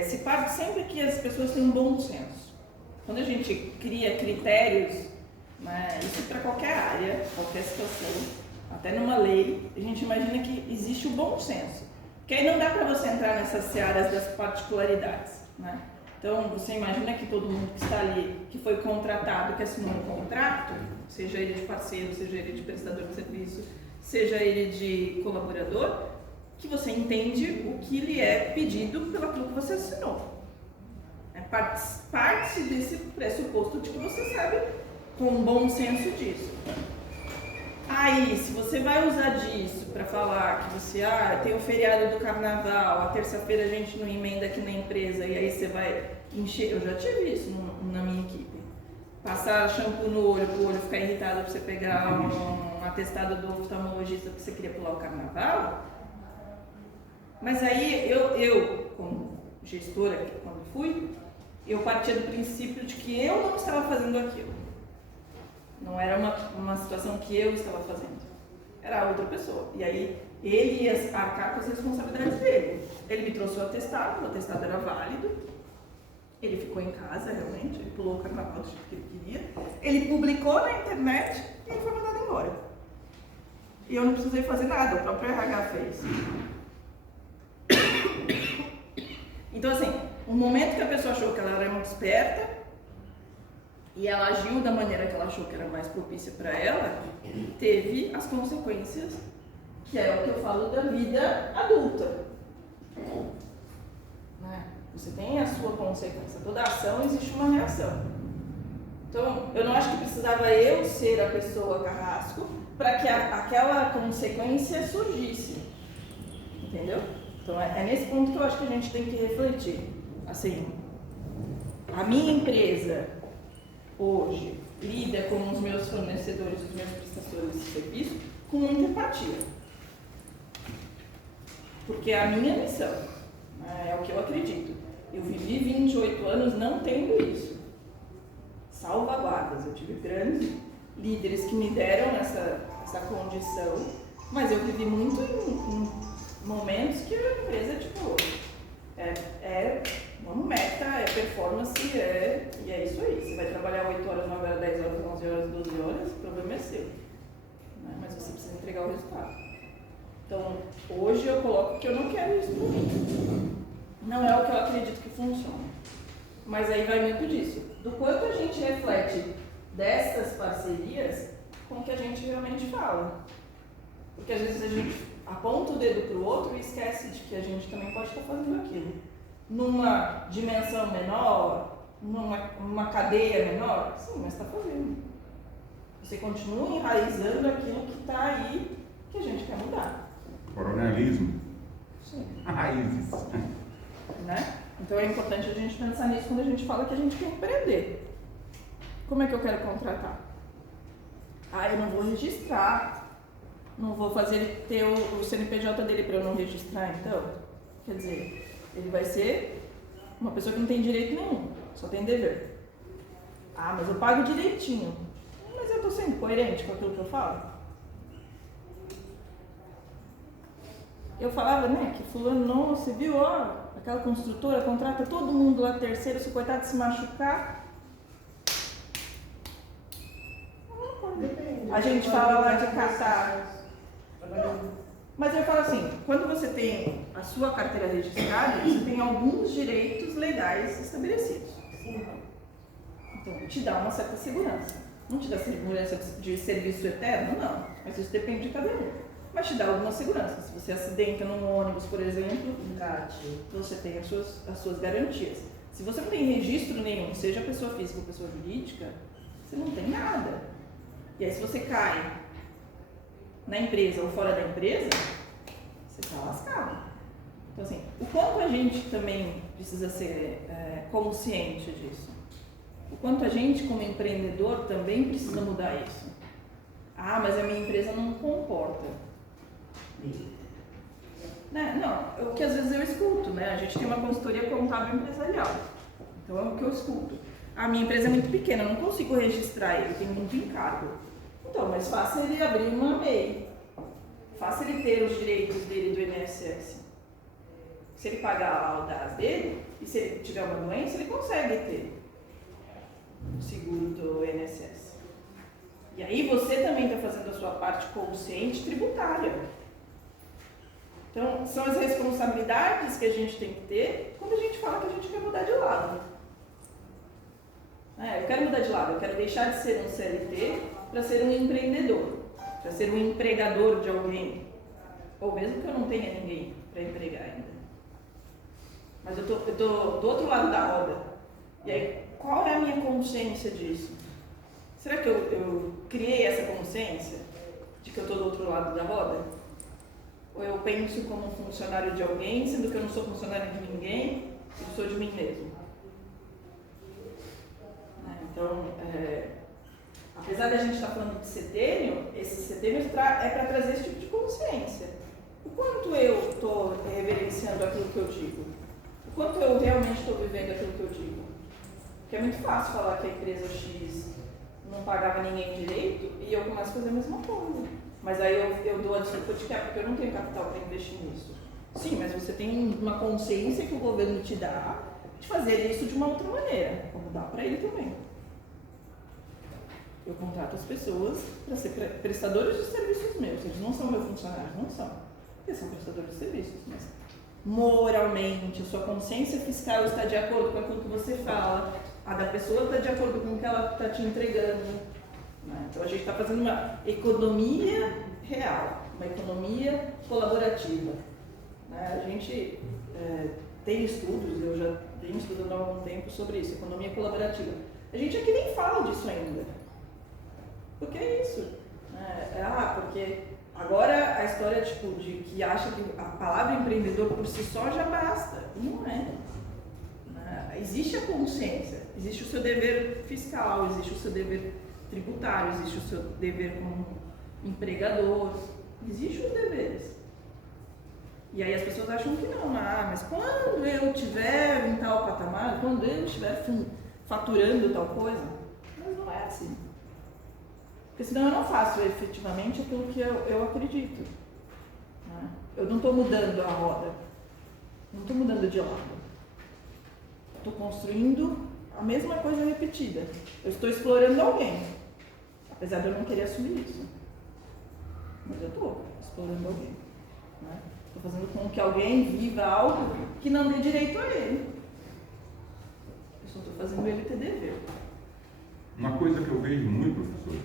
Se parte sempre que as pessoas têm um bom senso. Quando a gente cria critérios, né, isso para qualquer área, qualquer situação, até numa lei, a gente imagina que existe o bom senso. Porque aí não dá para você entrar nessas searas das particularidades, né? Então, você imagina que todo mundo que está ali, que foi contratado, que assinou um contrato, seja ele de parceiro, seja ele de prestador de serviço, seja ele de colaborador, que você entende o que lhe é pedido pelo aquilo que você assinou. Parte desse pressuposto de que você sabe com bom senso disso. Aí, se você vai usar disso para falar que você tem o feriado do carnaval, a terça-feira a gente não emenda aqui na empresa e aí você vai encher. Eu já tive isso na minha equipe. Passar shampoo no olho para o olho ficar irritado para você pegar um atestado do oftalmologista porque você queria pular o carnaval. Mas aí eu como gestora, quando fui, eu partia do princípio de que eu não estava fazendo aquilo. Não era uma situação que eu estava fazendo. Era outra pessoa. E aí ele ia arcar com as responsabilidades dele. Ele me trouxe o atestado era válido. Ele ficou em casa, realmente. Ele pulou o carnaval do jeito que ele queria. Ele publicou na internet e ele foi mandado embora. E eu não precisei fazer nada, o próprio RH fez. Então, assim, o momento que a pessoa achou que ela era muito esperta, e ela agiu da maneira que ela achou que era mais propícia para ela, teve as consequências, que é o que eu falo da vida adulta. Né? Você tem a sua consequência. Toda ação existe uma reação. Então, eu não acho que precisava eu ser a pessoa carrasco para que aquela consequência surgisse. Entendeu? Então, é nesse ponto que eu acho que a gente tem que refletir. Assim, a minha empresa hoje lida com os meus fornecedores, os meus prestadores de serviço, com muita empatia. Porque é a minha missão, é o que eu acredito. Eu vivi 28 anos não tendo isso. Salvaguardas, eu tive grandes líderes que me deram essa condição, mas eu vivi muito em momentos que a empresa, uma meta, é performance, e é isso aí. Você vai trabalhar 8 horas, 9 horas, 10 horas, 11 horas, 12 horas, o problema é seu. Né? Mas você precisa entregar o resultado. Então, hoje eu coloco que eu não quero isso para mim. Não é o que eu acredito que funciona. Mas aí vai muito disso. Do quanto a gente reflete dessas parcerias com o que a gente realmente fala. Porque às vezes a gente aponta o dedo para o outro e esquece de que a gente também pode estar fazendo aquilo. Numa dimensão menor, numa cadeia menor, sim, mas está fazendo. Você continua enraizando aquilo que está aí, que a gente quer mudar. Coronelismo. Sim. Raízes. Né? Então é importante a gente pensar nisso quando a gente fala que a gente quer empreender. Como é que eu quero contratar? Eu não vou registrar, não vou fazer ele ter o CNPJ dele para eu não registrar, então. Quer dizer, ele vai ser uma pessoa que não tem direito nenhum, só tem dever. Mas eu pago direitinho. Mas eu estou sendo coerente com aquilo que eu falo? Eu falava, né, que fulano, nossa, viu, ó, aquela construtora contrata todo mundo lá terceiro, se o coitado se machucar. A gente fala lá de catar. Mas eu falo assim, quando você tem a sua carteira registrada, você tem alguns direitos legais estabelecidos. Então, te dá uma certa segurança. Não te dá segurança de serviço eterno, não. Mas isso depende de cada um. Mas te dá alguma segurança. Se você acidenta num ônibus, por exemplo, você tem as suas garantias. Se você não tem registro nenhum, seja pessoa física ou pessoa jurídica, você não tem nada. E aí, se você cai na empresa ou fora da empresa, você está lascado. Então, assim, o quanto a gente também precisa ser consciente disso? O quanto a gente, como empreendedor, também precisa mudar isso? Mas a minha empresa não comporta. Não, o que às vezes eu escuto, né? A gente tem uma consultoria contábil empresarial. Então é o que eu escuto. A minha empresa é muito pequena, eu não consigo registrar ele, tem muito encargo. Então, mas faça ele abrir uma MEI. Faça ele ter os direitos dele do INSS. Se ele pagar lá o DAS dele, e se ele tiver uma doença, ele consegue ter o seguro do INSS. E aí você também está fazendo a sua parte consciente tributária. Então, são as responsabilidades que a gente tem que ter quando a gente fala que a gente quer mudar de lado. Eu quero mudar de lado, eu quero deixar de ser um CLT para ser um empreendedor, para ser um empregador de alguém. Ou mesmo que eu não tenha ninguém para empregar ainda. Mas eu tô do outro lado da roda. E aí, qual é a minha consciência disso? Será que eu criei essa consciência de que eu estou do outro lado da roda? Ou eu penso como um funcionário de alguém, sendo que eu não sou funcionário de ninguém, eu sou de mim mesmo? Então, apesar da gente estar falando de setênio, esse setênio é para trazer esse tipo de consciência. O quanto eu estou reverenciando aquilo que eu digo? O quanto eu realmente estou vivendo aquilo que eu digo? Porque é muito fácil falar que a empresa X não pagava ninguém direito e eu começo a fazer a mesma coisa. Mas aí eu dou a desculpa de que porque eu não tenho capital para investir nisso. Sim, mas você tem uma consciência que o governo te dá de fazer isso de uma outra maneira, como dá para ele também. Eu contrato as pessoas para ser prestadores de serviços meus. Eles não são meus funcionários, não são. Eles são prestadores de serviços, mas moralmente, a sua consciência fiscal está de acordo com aquilo que você fala, a da pessoa está de acordo com o que ela está te entregando. Então a gente está fazendo uma economia real, uma economia colaborativa. A gente tem estudos, eu já venho estudando há algum tempo sobre isso, economia colaborativa. A gente aqui nem fala disso ainda. Porque é isso. Porque agora a história de que acha que a palavra empreendedor por si só já basta. E não é. Existe a consciência, existe o seu dever fiscal, existe o seu dever tributário, existe o seu dever como empregador, existem os deveres. E aí as pessoas acham que não, mas quando eu estiver em tal patamar, quando eu estiver faturando tal coisa, mas não é assim. Porque senão eu não faço efetivamente aquilo que eu acredito. Eu não estou mudando a roda, não estou mudando de lado. Estou construindo a mesma coisa repetida. Eu estou explorando alguém, apesar de eu não querer assumir isso. Mas eu estou explorando alguém. Estou fazendo com que alguém viva algo que não dê direito a ele. Eu só estou fazendo ele ter dever. Uma coisa que eu vejo muito, professor,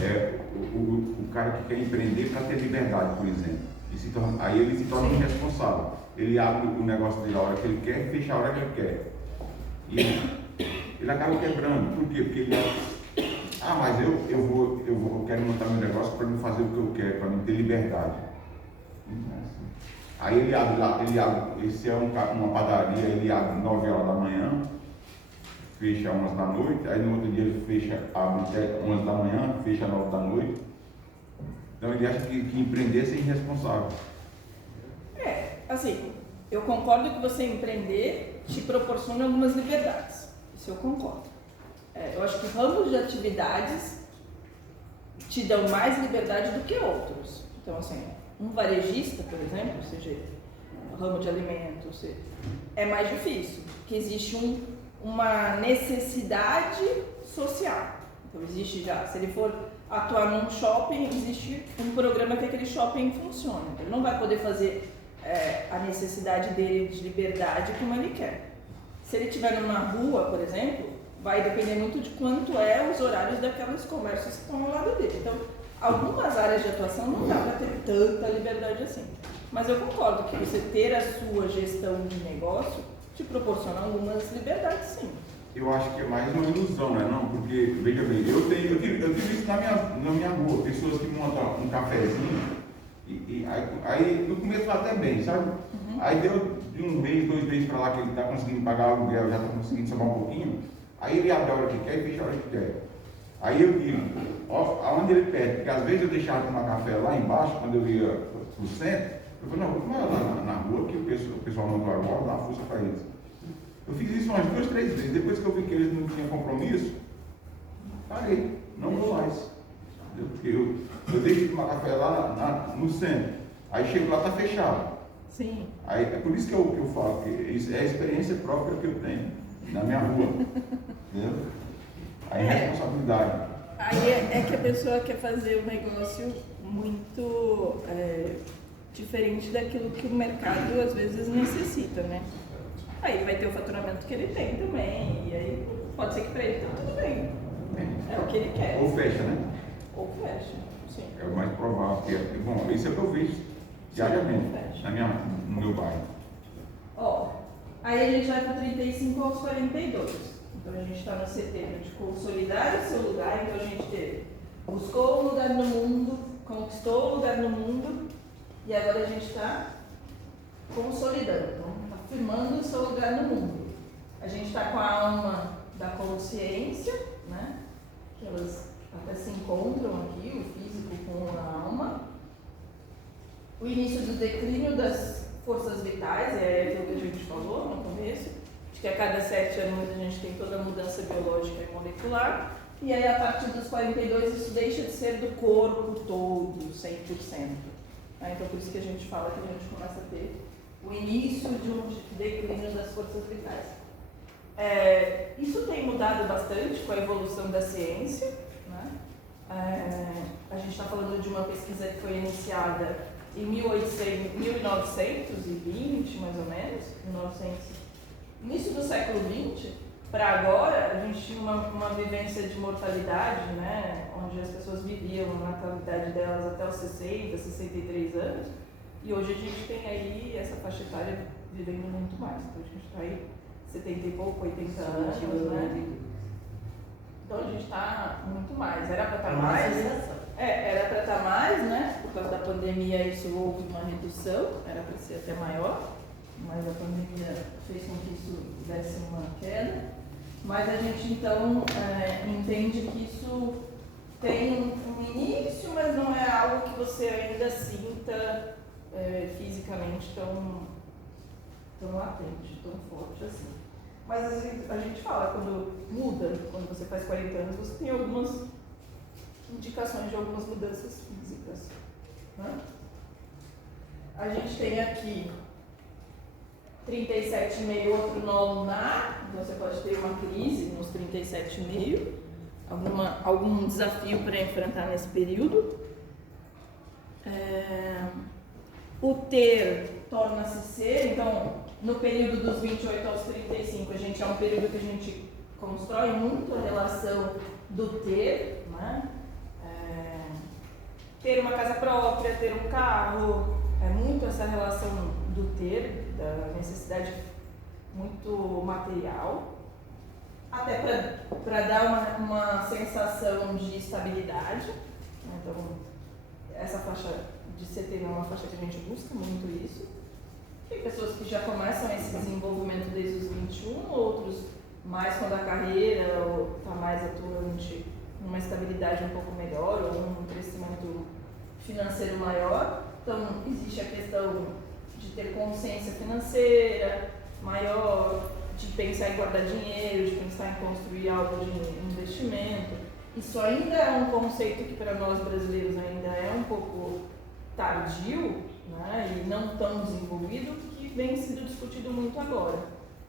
é o cara que quer empreender para ter liberdade, por exemplo. Aí ele se torna irresponsável. Ele abre o negócio dele a hora que ele quer e fecha a hora que ele quer. E ele acaba quebrando. Por quê? Porque ele mas eu quero montar meu negócio para me fazer o que eu quero, para me ter liberdade. Não é assim. Aí ele abre, se é uma padaria, ele abre 9 horas da manhã, fecha 11 da noite, aí no outro dia ele abre até 11 da manhã, fecha 9 da noite. Então ele acha que empreender é ser irresponsável. Assim, eu concordo que você empreender te proporciona algumas liberdades. Isso eu concordo. Eu acho que ramos de atividades te dão mais liberdade do que outros. Então, assim, um varejista, por exemplo, seja ramo de alimentos, é mais difícil, porque existe uma necessidade social. Então, existe já, se ele for atuar num shopping, existe um programa que aquele shopping funciona. Então, ele não vai poder fazer a necessidade dele de liberdade como ele quer. Se ele estiver numa rua, por exemplo, vai depender muito de quanto os horários daqueles comércios que estão ao lado dele. Então, algumas áreas de atuação não dá para ter tanta liberdade assim. Mas eu concordo que você ter a sua gestão de negócio te proporciona algumas liberdades, sim. Eu acho que é mais uma ilusão, né? Não, porque, veja bem, eu tive isso na minha rua, pessoas que montam um cafezinho, aí no começo vai até bem, sabe? Uhum. Aí deu de 1 mês, 2 meses para lá que ele está conseguindo pagar o aluguel, já está conseguindo sobrar um pouquinho, aí ele abre a hora que quer e fecha a hora que quer. Aí eu digo, aonde ele pede, porque às vezes eu deixava tomar café lá embaixo, quando eu ia para o centro, eu falei, não, vou tomar lá na rua, que o pessoal mandou agora, dá uma força para eles. Eu fiz isso umas 2, 3 vezes, depois que eu vi que eles não tinham compromisso, parei, não vou mais. Porque eu deixo de tomar café lá no centro, aí chego lá, está fechado. Sim. Aí, é por isso que eu falo, que isso é a experiência própria que eu tenho na minha rua. Entendeu? A irresponsabilidade. Aí é que a pessoa quer fazer um negócio muito diferente daquilo que o mercado às vezes necessita, né? Aí vai ter o faturamento que ele tem também, e aí pode ser que para ele tá tudo bem. É o que ele quer. Ou fecha, né? Ou fecha, sim. É o mais provável. Bom, isso é o que eu vejo diariamente no meu bairro. Ó, aí a gente vai para 35 aos 42. Então a gente está no setembro de consolidar o seu lugar. Então a gente buscou um lugar no mundo, conquistou um lugar no mundo, e agora a gente está consolidando, então, afirmando o seu lugar no mundo. A gente está com a alma da consciência, né? Que elas até se encontram aqui, o físico com a alma. O início do declínio das forças vitais, é aquilo que a gente falou no começo, de que a cada 7 anos a gente tem toda a mudança biológica e molecular, e aí a partir dos 42 isso deixa de ser do corpo todo, 100%. Então por isso que a gente fala que a gente começa a ter o início de um declínio das forças vitais. Isso tem mudado bastante com a evolução da ciência, né? A gente está falando de uma pesquisa que foi iniciada em 1920, mais ou menos, 1900. Início do século XX, para agora, a gente tinha uma vivência de mortalidade, né, onde as pessoas viviam na natalidade delas até os 60, 63 anos, e hoje a gente tem aí essa faixa etária vivendo muito mais. Então a gente está aí 70 e pouco, 80 anos, né? Então a gente está muito mais. Era para estar mais. Era para estar mais, né? Por causa da pandemia isso houve uma redução, era para ser até maior. Mas a pandemia fez com que isso desse uma queda. Mas a gente então entende que isso tem um início, mas não é algo que você ainda sinta fisicamente tão latente, tão forte assim. Mas a gente fala, quando muda, quando você faz 40 anos, você tem algumas indicações de algumas mudanças físicas, né? A gente tem aqui 37,5, outro nó lunar, você pode ter uma crise nos 37,5, algum desafio para enfrentar nesse período. O ter torna-se ser, então no período dos 28 aos 35, a gente é um período que a gente constrói muito a relação do ter, né? Ter uma casa própria, ter um carro, é muito essa relação do ter, da necessidade muito material, até para dar uma sensação de estabilidade, né? Então essa faixa de 70 é uma faixa que a gente busca muito isso. pessoas que já começam esse desenvolvimento desde os 21, outros mais quando a carreira está mais atuante, numa estabilidade um pouco melhor ou um crescimento financeiro maior. Então, existe a questão de ter consciência financeira maior, de pensar em guardar dinheiro, de pensar em construir algo de investimento. Isso ainda é um conceito que para nós brasileiros ainda é um pouco tardio, né, e não tão desenvolvido, que vem sendo discutido muito agora.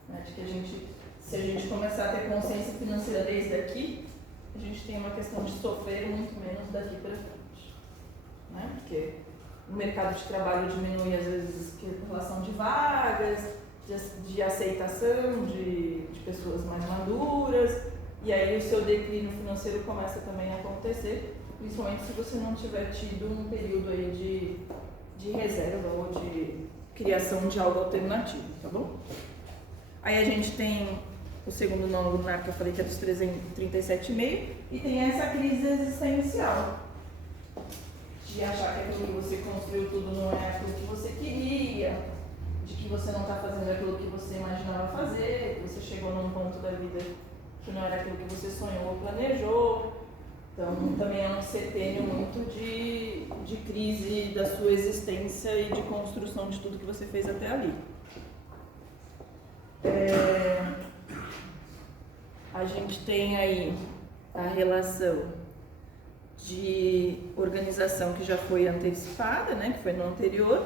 Né, de que se a gente começar a ter consciência financeira desde aqui, a gente tem uma questão de sofrer muito menos daqui para frente. Né, porque o mercado de trabalho diminui às vezes a relação de vagas, de aceitação de pessoas mais maduras, e aí o seu declínio financeiro começa também a acontecer, principalmente se você não tiver tido um período aí de reserva ou de criação de algo alternativo, tá bom? Aí a gente tem o segundo nó lunar, que eu falei que é dos 37,5, e tem essa crise existencial, de achar que aquilo que você construiu tudo não é aquilo que você queria, de que você não está fazendo aquilo que você imaginava fazer, que você chegou num ponto da vida que não era aquilo que você sonhou ou planejou. Então, também é um setênio muito de crise da sua existência e de construção de tudo que você fez até ali. A gente tem aí a relação de organização que já foi antecipada, né, que foi no anterior,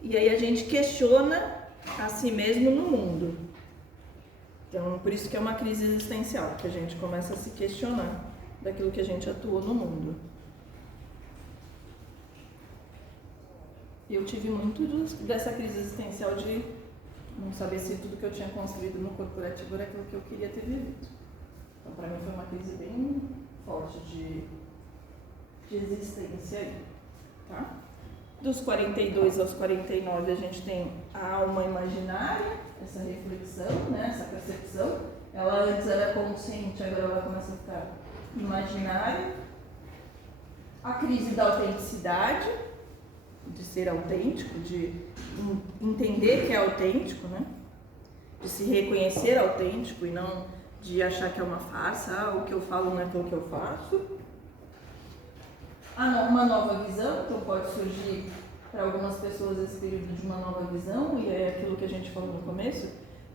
e aí a gente questiona a si mesmo no mundo. Então, por isso que é uma crise existencial, que a gente começa a se questionar daquilo que a gente atuou no mundo. Eu tive muito dessa crise existencial de não saber se tudo que eu tinha construído no corporativo era aquilo que eu queria ter vivido. Então, para mim foi uma crise bem forte de existência aí, tá? Dos 42 aos 49 a gente tem a alma imaginária, essa reflexão, né, essa percepção. Ela antes era consciente, agora ela começa a ficar imaginária. A crise da autenticidade, de ser autêntico, de entender que é autêntico, né? De se reconhecer autêntico e não de achar que é uma farsa, o que eu falo não é aquilo que eu faço. Uma nova visão, então pode surgir para algumas pessoas esse período de uma nova visão, e é aquilo que a gente falou no começo,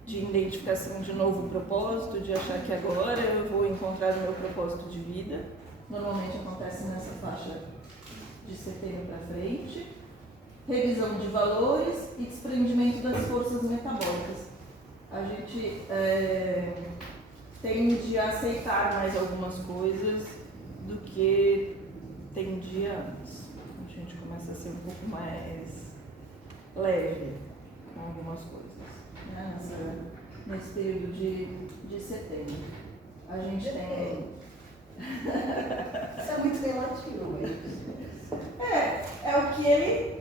de identificação de novo propósito, de achar que agora eu vou encontrar o meu propósito de vida. Normalmente acontece nessa faixa de setembro para frente. Revisão de valores e desprendimento das forças metabólicas. A gente tende a aceitar mais algumas coisas do que tendia antes. A gente começa a ser um pouco mais leve com algumas coisas, né? Nesse período de setembro. A gente tem... Isso é muito relativo, É o que ele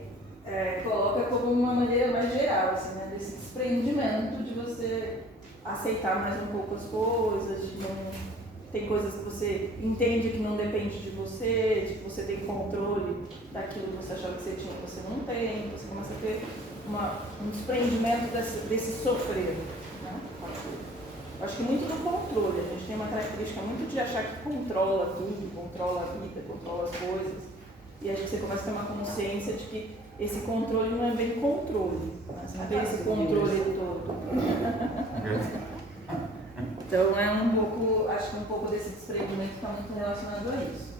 coloca como uma maneira mais geral, assim, né? Desse desprendimento de você aceitar mais um pouco as coisas, de não... Tem coisas que você entende que não depende de você, de que você tem controle daquilo que você achava que você tinha, que você não tem, você começa a ter um desprendimento desse sofrer, né? Acho que muito do controle, a gente tem uma característica muito de achar que controla tudo, controla a vida, controla as coisas, e aí você começa a ter uma consciência de que esse controle não é bem controle, né? Você não tem esse controle todo. Então acho que um pouco desse desprendimento está muito relacionado a isso.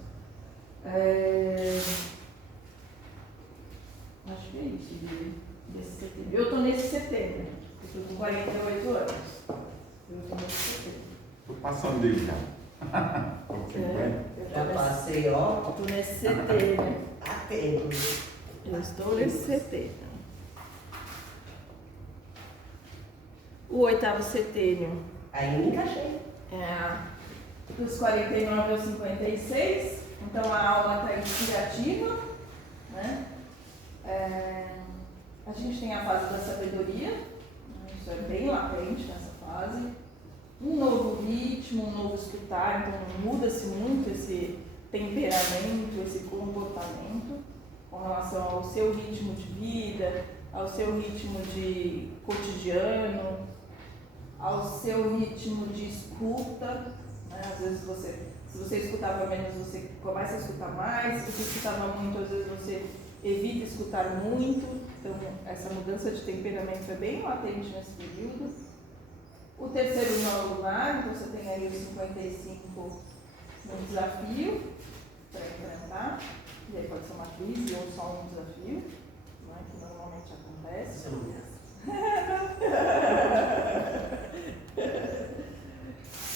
Acho que é isso, desse setembro. Eu estou nesse setembro, eu estou com 48 anos. Eu estou nesse setembro. Estou passando dele já. Já passei, ó. Estou nesse setembro. Atento. Eu estou nesse setembro. O 8º setênio. Aí me encaixei. Dos 49 aos 56, então a alma está inspirativa, né? A gente tem a fase da sabedoria, né? Isso é bem latente nessa fase. Um novo ritmo, um novo escutar, então muda-se muito esse temperamento, esse comportamento com relação ao seu ritmo de vida, ao seu ritmo de cotidiano, ao seu ritmo de escuta, né? Às vezes se você escutava menos, você começa a escutar mais, se você escutava muito, às vezes você evita escutar muito, então essa mudança de temperamento é bem latente nesse período. O terceiro nó lunar, então você tem aí os 55 no desafio para enfrentar, e aí pode ser uma crise ou só um desafio, né, que normalmente acontece.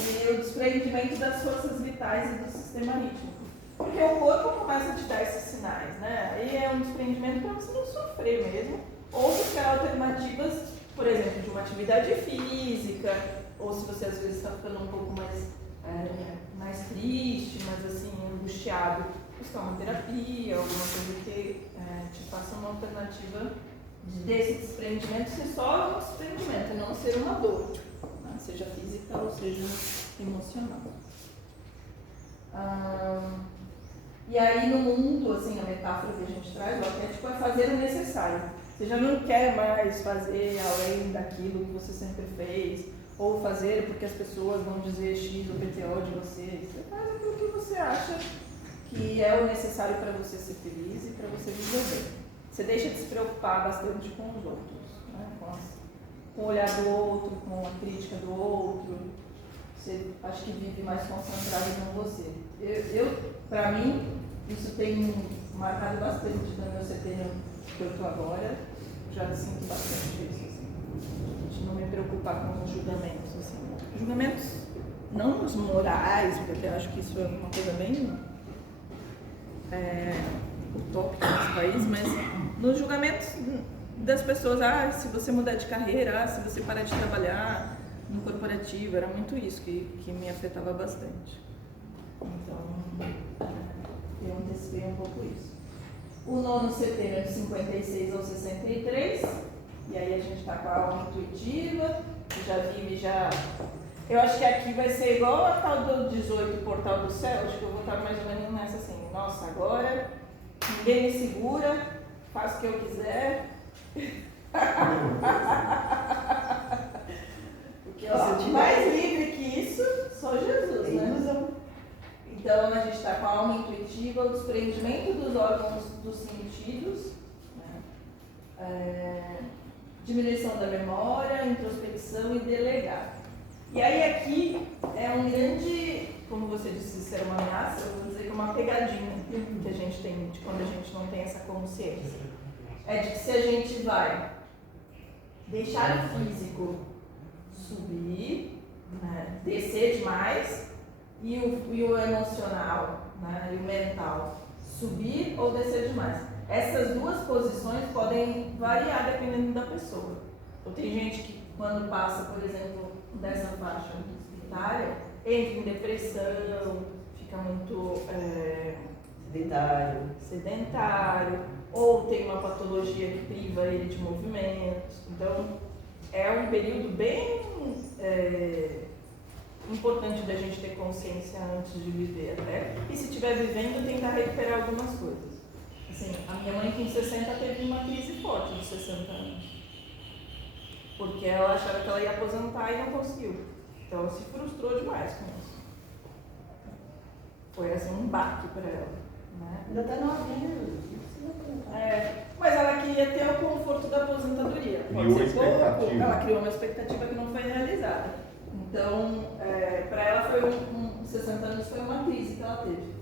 E o desprendimento das forças vitais e do sistema rítmico. Porque o corpo começa a te dar esses sinais, né? Aí é um desprendimento para você não sofrer mesmo, ou buscar alternativas, por exemplo, de uma atividade física, ou se você às vezes está ficando um pouco mais triste, mas assim, angustiado, buscar uma terapia, alguma coisa que te faça uma alternativa desse desprendimento ser só um desprendimento, não ser uma dor, né? Seja física ou seja emocional. E aí no mundo, assim, a metáfora que a gente traz, o arquétipo é fazer o necessário. Você já não quer mais fazer além daquilo que você sempre fez, ou fazer porque as pessoas vão dizer X ou PTO de você. Você faz aquilo que você acha que é o necessário para você ser feliz e para você viver bem. Você deixa de se preocupar bastante com os outros, né? Com o olhar do outro, com a crítica do outro. Você acho que vive mais concentrado com você. Para mim, isso tem marcado bastante no meu CT que eu estou agora. Já sinto bastante isso, assim. De não me preocupar com os julgamentos, assim. Julgamentos não os morais, porque eu acho que isso é uma coisa bem utópica nesse país, mas nos julgamentos das pessoas, se você mudar de carreira, se você parar de trabalhar no corporativo, era muito isso que me afetava bastante. Então, eu antecipei um pouco isso. O nono CT é de 56 ao 63, e aí a gente está com a alma intuitiva, que já vive, eu acho que aqui vai ser igual a tal do 18 Portal do Céu, acho que eu vou estar mais ou menos nessa assim, nossa, agora ninguém me segura, faço o que eu quiser. Porque mais livre que isso, só Jesus, né? Então a gente está com a alma intuitiva, o desprendimento dos órgãos dos sentidos, né? Diminuição da memória, introspecção e delegar. E aí aqui é um grande, como você disse, ser uma ameaça, eu vou dizer que é uma pegadinha que a gente tem de quando a gente não tem essa consciência. É de que se a gente vai deixar o físico subir, né, descer demais, e o emocional, né, e o mental subir ou descer demais. Essas duas posições podem variar dependendo da pessoa. Então, tem gente que quando passa, por exemplo, dessa faixa etária, entra em depressão, fica muito sedentário, ou tem uma patologia que priva ele de movimentos. Então, é um período bem importante da gente ter consciência antes de viver até. E se estiver vivendo, tentar recuperar algumas coisas. Assim, a minha mãe com 60 teve uma crise forte de 60 anos. Porque ela achava que ela ia aposentar e não conseguiu. Então ela se frustrou demais com isso. Foi assim um baque para ela. Né? Ainda está novinha. Mas ela queria ter o conforto da aposentadoria. Pode ser pouco, ela criou uma expectativa que não foi realizada. Então, para ela foi 60 anos foi uma crise que ela teve.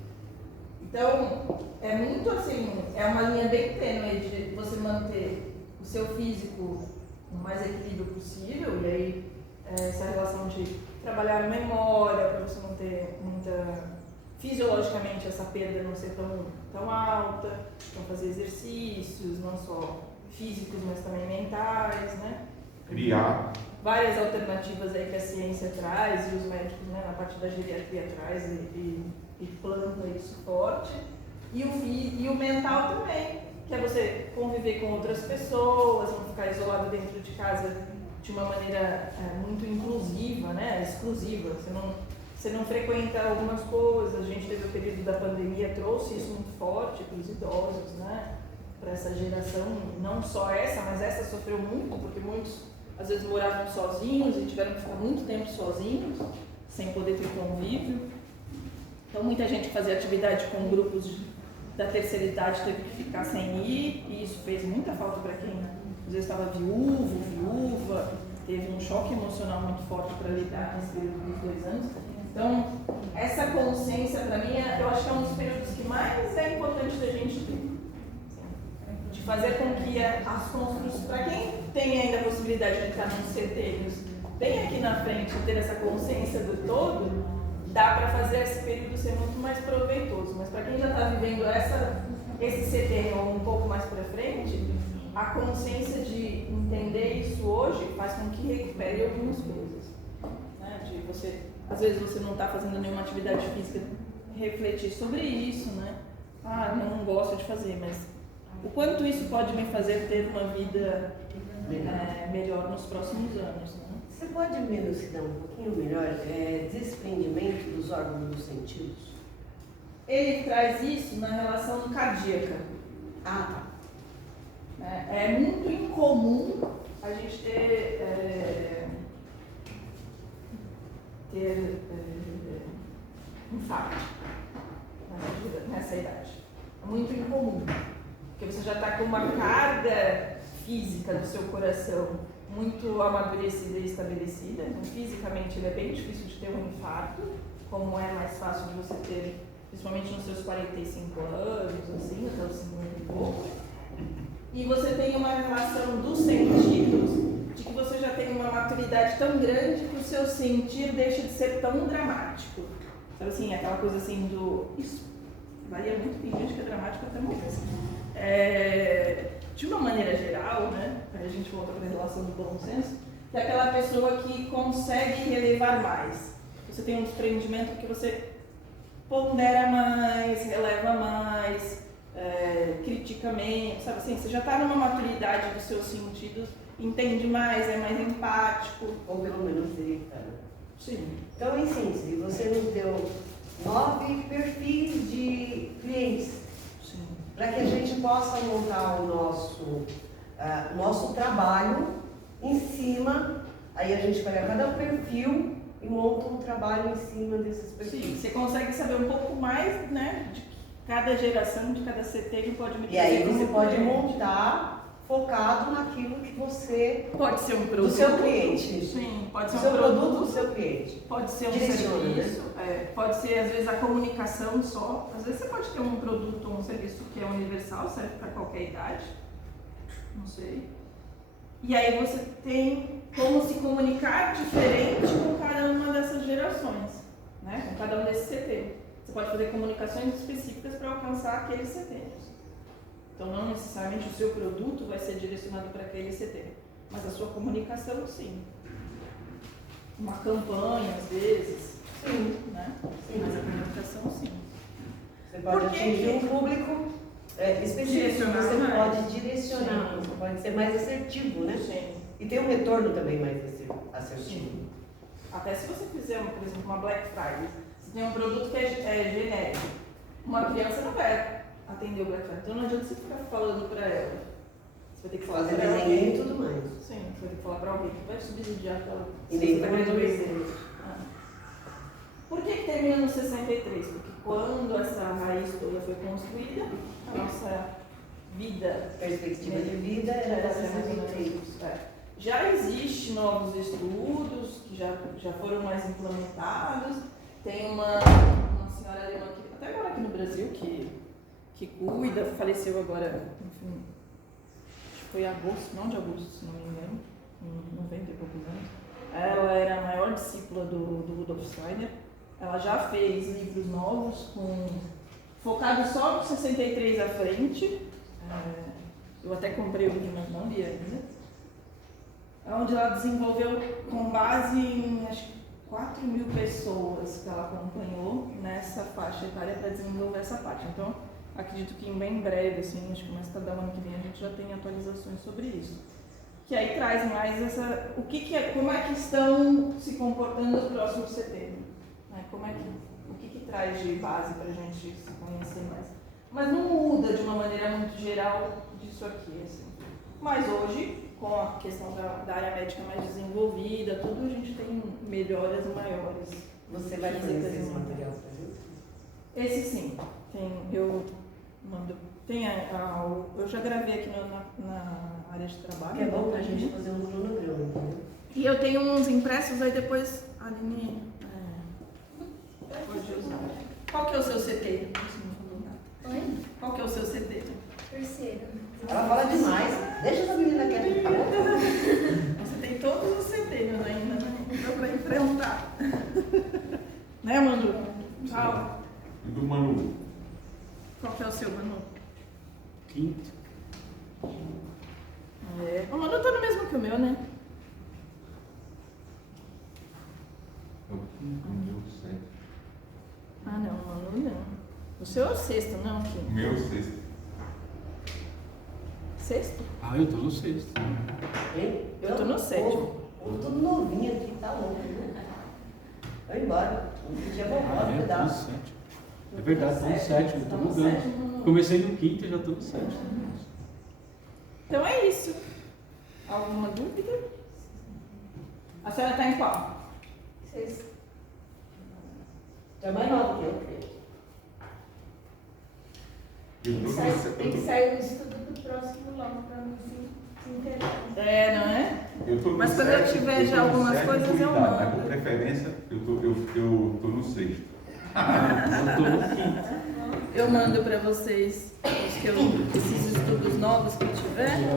Então, é muito assim, é uma linha bem tênue de você manter o seu físico o mais equilíbrio possível, e aí essa relação de trabalhar a memória, para você não ter fisiologicamente essa perda não ser tão alta, então fazer exercícios, não só físicos, mas também mentais, né? Criar várias alternativas aí que a ciência traz e os médicos, né, na parte da geriatria traz e planta isso forte. E o mental também, que é você conviver com outras pessoas, não ficar isolado dentro de casa de uma maneira muito inclusiva, né, exclusiva. Você não frequenta algumas coisas. A gente teve o período da pandemia, trouxe isso muito forte para os idosos, né? essa geração, não só essa, mas essa sofreu muito, porque muitos às vezes moravam sozinhos e tiveram que ficar muito tempo sozinhos, sem poder ter convívio. Então muita gente que fazia atividade com grupos da terceira idade teve que ficar sem ir, e isso fez muita falta para quem às vezes estava viúva, teve um choque emocional muito forte para lidar nesse período dos 2 anos. Então, essa consciência, para mim, eu acho que é um dos períodos que mais é importante da gente ter. De fazer com que as construções, para quem tem ainda a possibilidade de estar nos CTs, bem aqui na frente, ter essa consciência do todo, dá para fazer esse período ser muito mais proveitoso. Mas para quem já está vivendo esse CT ou um pouco mais para frente, a consciência de entender isso hoje faz com que recupere algumas coisas. Né? De você, às vezes você não está fazendo nenhuma atividade física, refletir sobre isso, né? Ah, não gosto de fazer, mas o quanto isso pode me fazer ter uma vida melhor nos próximos anos, né? Você pode me elucidar um pouquinho melhor desprendimento dos órgãos dos sentidos? Ele traz isso na relação cardíaca. Ah, tá. É muito incomum a gente ter infarto nessa idade. É muito incomum, porque você já está com uma carga física do seu coração muito amadurecida e estabelecida. Então, fisicamente, ele é bem difícil de ter um infarto, como é mais fácil de você ter, principalmente nos seus 45 anos, assim, até os 50 e pouco. E você tem uma relação dos sentidos, de que você já tem uma maturidade tão grande que o seu sentir deixa de ser tão dramático. Sabe assim, aquela coisa assim do... Isso varia muito, tem gente que é dramático até morrer. De uma maneira geral, né, aí a gente volta para a relação do bom senso, que é aquela pessoa que consegue relevar mais. Você tem um desprendimento que você pondera mais, releva mais, critica menos, sabe assim? Você já está numa maturidade dos seus sentidos, entende mais, é mais empático. Ou pelo menos evitando. Sim. Então, em síntese, você nos deu 9 perfis de clientes. Sim. Para que a gente possa montar o nosso trabalho em cima, aí a gente pega cada perfil e monta um trabalho em cima desses perfis. Sim, você consegue saber um pouco mais, né, de cada geração, de cada CT que pode me E aí trazer você como pode cliente. montar focado naquilo que você... Pode ser um produto. Do seu cliente. Sim, pode Do ser seu um produto do seu cliente. Pode ser um Direciona, serviço, pode ser às vezes a comunicação só. Às vezes você pode ter um produto ou um serviço que é universal, serve para qualquer idade, não sei. E aí você tem como se comunicar diferente com cada uma dessas gerações, né? Com cada um desses CT. Você pode fazer comunicações específicas para alcançar aqueles CTs. Então não necessariamente o seu produto vai ser direcionado para aquele CT, mas a sua comunicação sim. Uma campanha, às vezes. Sim. Né? Sim. Mas a comunicação, sim. Você pode atingir um público específico, você pode direcionar, sim. você pode ser mais assertivo, né? Sim. E tem um retorno também mais assertivo. Sim. Até se você fizer, por exemplo, uma Black Friday, você tem um produto que é genérico. Uma criança não vai atender o Black Friday, então não adianta você ficar falando para ela. Você vai ter que falar Fazer para desenho alguém. e tudo mais. Sim, você vai ter que falar para alguém que vai subsidiar aquela. E nem você tá por querendo dois vender. Por que termina no 63? Porque quando essa raiz toda foi construída, a nossa vida, Perspectiva de vida era essa Já existe novos estudos que já foram mais implementados. Tem uma senhora alemã que até mora aqui no Brasil que cuida, faleceu agora, enfim, acho que foi em agosto, não de agosto, se não me engano, em 90 e poucos anos. Ela era a maior discípula do Rudolf Steiner. Ela já fez livros novos, focados só no 63 à frente. Eu até comprei o livro, mas não li ainda. Onde ela desenvolveu com base em, acho que 4.000 pessoas que ela acompanhou nessa faixa etária para desenvolver essa parte. Então, acredito que bem breve, assim, acho que mais cada ano que vem a gente já tem atualizações sobre isso. Que aí traz mais como é que estão se comportando os próximos setembro. Né? O que traz de base para a gente se conhecer mais. Mas não muda de uma maneira muito geral disso aqui, assim. Mas hoje, com a questão da área médica mais desenvolvida, tudo, a gente tem melhoras maiores. Você vai fornecer esse material pra gente? Esse sim, eu mando. Eu já gravei aqui na área de trabalho. Que é bom pra gente fazer um cronograma, entendeu? E eu tenho uns impressos aí depois, a Aline pode usar. Qual que é o seu CT? Você não falou nada. Oi? Qual que é o seu CT? Terceiro. Ela fala demais. Deixa essa menina quieta, tá bom? Você tem todos os CTs ainda, né? Dá pra enfrentar. Né, Manu? Fala. E do Manu? Qual que é o seu, Manu? Quinto. O Manu tá no mesmo que o meu, né? É o quinto, o meu sétimo. Ah, não, o Manu não. O seu é o sexto, não, Kim? O meu sexto. Sexto? Ah, eu tô no sexto. Hein? Eu tô no sétimo. Eu tô novinha aqui, tá louco. Vai embora. Não podia voltar, Ah, eu tô no pedaço. sétimo. É verdade, tô no sétimo, tô Tá no mudando. sétimo. Comecei no quinto e já tô no sétimo. Então é isso. Alguma dúvida? A senhora tá em qual? Sexto. Já mais nova que eu. Eu tô no Tem que sétimo. sair no estudo do próximo logo pra não se interessar. Não é? Eu tô no Mas quando eu sétimo, tiver tô já no algumas sétimo coisas, por eu idade, mando. Mas por preferência, eu tô no sexto. Eu tô no quinto. Eu mando pra vocês esses estudos novos que tiver. Eu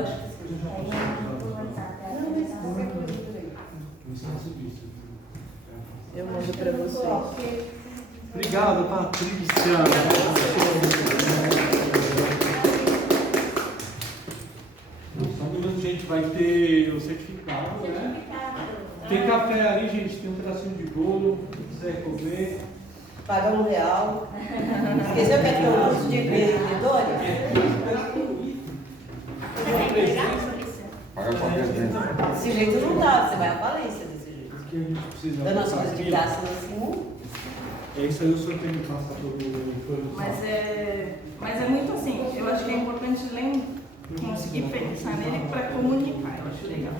acho que sim. Não, mas qualquer coisa por aí. Eu mando pra vocês. Obrigado, Patrícia. Só um minuto, gente, vai ter o certificado, né? Tem café ali, gente, tem um pedacinho de bolo, se quiser comer. Paga R$1. Esqueceu que aqui é um curso de empreendedora? Paga qualquer tempo. Desse jeito não dá, você vai à falência desse jeito. O que a gente precisa. Dando as coisas de graça no assim. É isso aí, o senhor tem que passar todo o Mas é muito assim, eu acho que é importante conseguir pensar nele para comunicar, eu acho legal.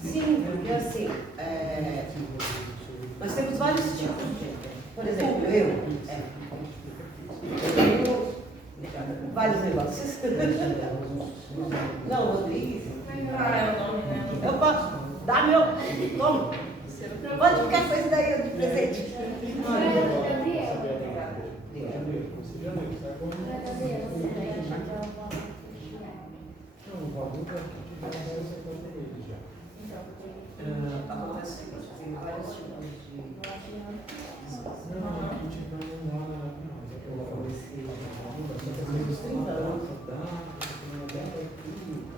Sim, porque assim, nós temos vários tipos de. Por exemplo, eu tenho vários negócios. Não, Rodrigues. É o nome, né? Eu posso. Dá meu. Toma. Pode ficar com esse daí de presente. Acontece que tem vários tipos de.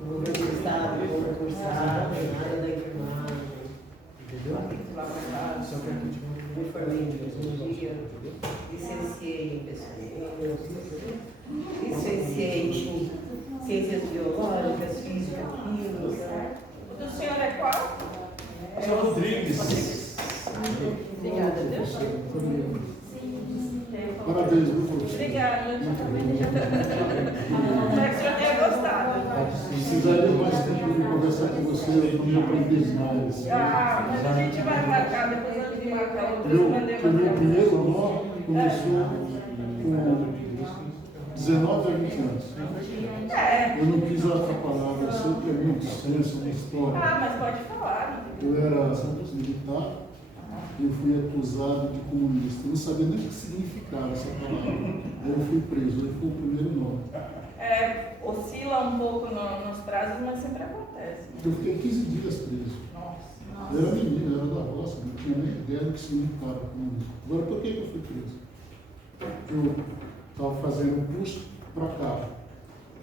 O governo do estado, o concursado, na área da enfermagem. Me formei em biologia, licenciei em pesquisa, licenciei em ciências biológicas, física, química. O do senhor é qual? Senhor Rodrigues. Obrigada, Deus. Parabéns, viu, professor? Obrigada. Espero que o senhor tenha gostado. Precisaria mais tempo de conversar com você, eu não aprender mais. Mas a gente vai marcar, depois antes de marcar outro, Eu, mandei o meu uma primeiro nó começou com 19 a 20 anos. Eu não quis atrapalhar você, porque é muito extenso, uma história. mas pode falar. Eu era militar e eu fui acusado de comunista. Eu não sabia nem o que significava essa palavra. Aí eu fui preso, aí foi o primeiro nó. Oscila um pouco nos prazos, mas sempre acontece. Eu fiquei 15 dias preso. Nossa. Eu era menino, eu era da roça, não tinha nem ideia do que significava comunismo. Agora, por que eu fui preso? Eu estava fazendo um curso para cá.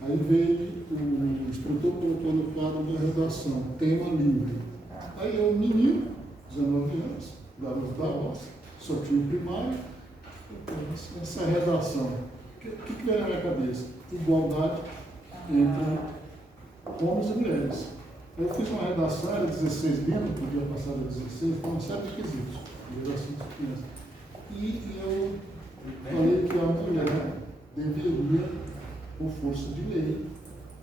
Aí veio, o instrutor colocou no quadro da redação, tema livre. Aí eu, menino, 19 anos, garoto da roça, só tinha o primário, essa redação. O que veio na minha cabeça? Igualdade entre homens e mulheres. Eu fiz uma redação, era 16 membros, podia passar a 16, com uma série de quesitos, redação de criança. E eu falei que a mulher deveria, por força de lei,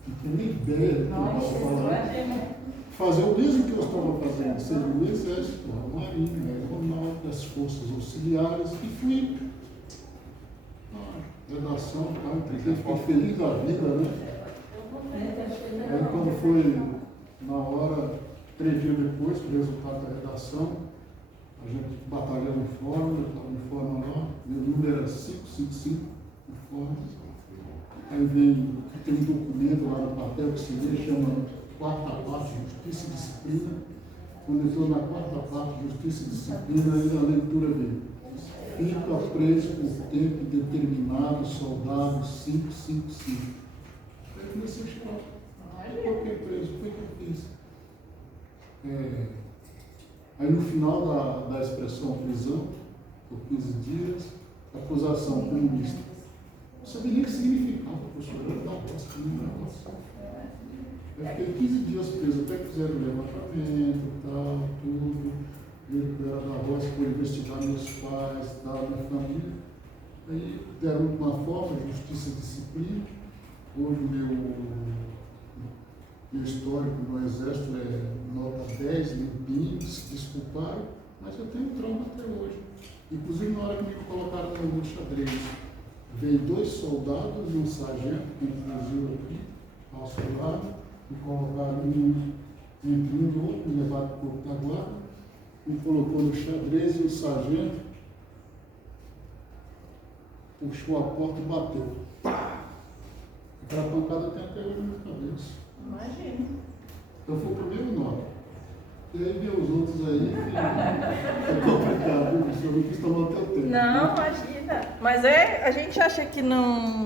não tinha nem ideia do que eu estava falando, fazer o mesmo que eu estava fazendo, seja o Exército, a Marinha, a Aeronáutica, as forças auxiliares, e fui na redação, fiquei feliz da vida, né? Aí quando foi na hora, 3 dias depois, o resultado da redação, a gente batalhou no fórum, eu estava no fórum lá, meu número era 555 no fórum. Aí tem um documento lá no papel que se lê, chama quarta parte, Justiça e Disciplina. Quando eu estou na quarta parte, Justiça e Disciplina, aí a leitura veio. Fica preso por tempo determinado, soldado 555. Aí eu comecei a chorar. Eu fiquei preso, foi o que eu fiz. Aí no final da expressão prisão, por 15 dias, acusação comunista. Não sabia nem o que significava, professor, eu não posso comer negócio. Eu fiquei 15 dias preso, até que fizeram levantamento, tal, tudo. Eu era da roça, foi investigar meus pais, tal, minha família. Aí deram uma forma, justiça e disciplina. Hoje meu histórico no Exército é nota 10, limpinho, se desculparam, mas eu tenho trauma até hoje. Inclusive na hora que me colocaram no xadrez, veio 2 soldados e um sargento, com um fuzil aqui, ao seu lado, me colocaram entre um e outro, me levaram para o corpo da guarda, me colocou no xadrez e o sargento puxou a porta e bateu. Pá! Aquela pancada tem até hoje na minha cabeça. Imagina. Então foi o primeiro nome. E aí veio os outros aí, é complicado, viu? Eu não quis tomar o teu tempo. Não, imagina. Mas a gente acha que não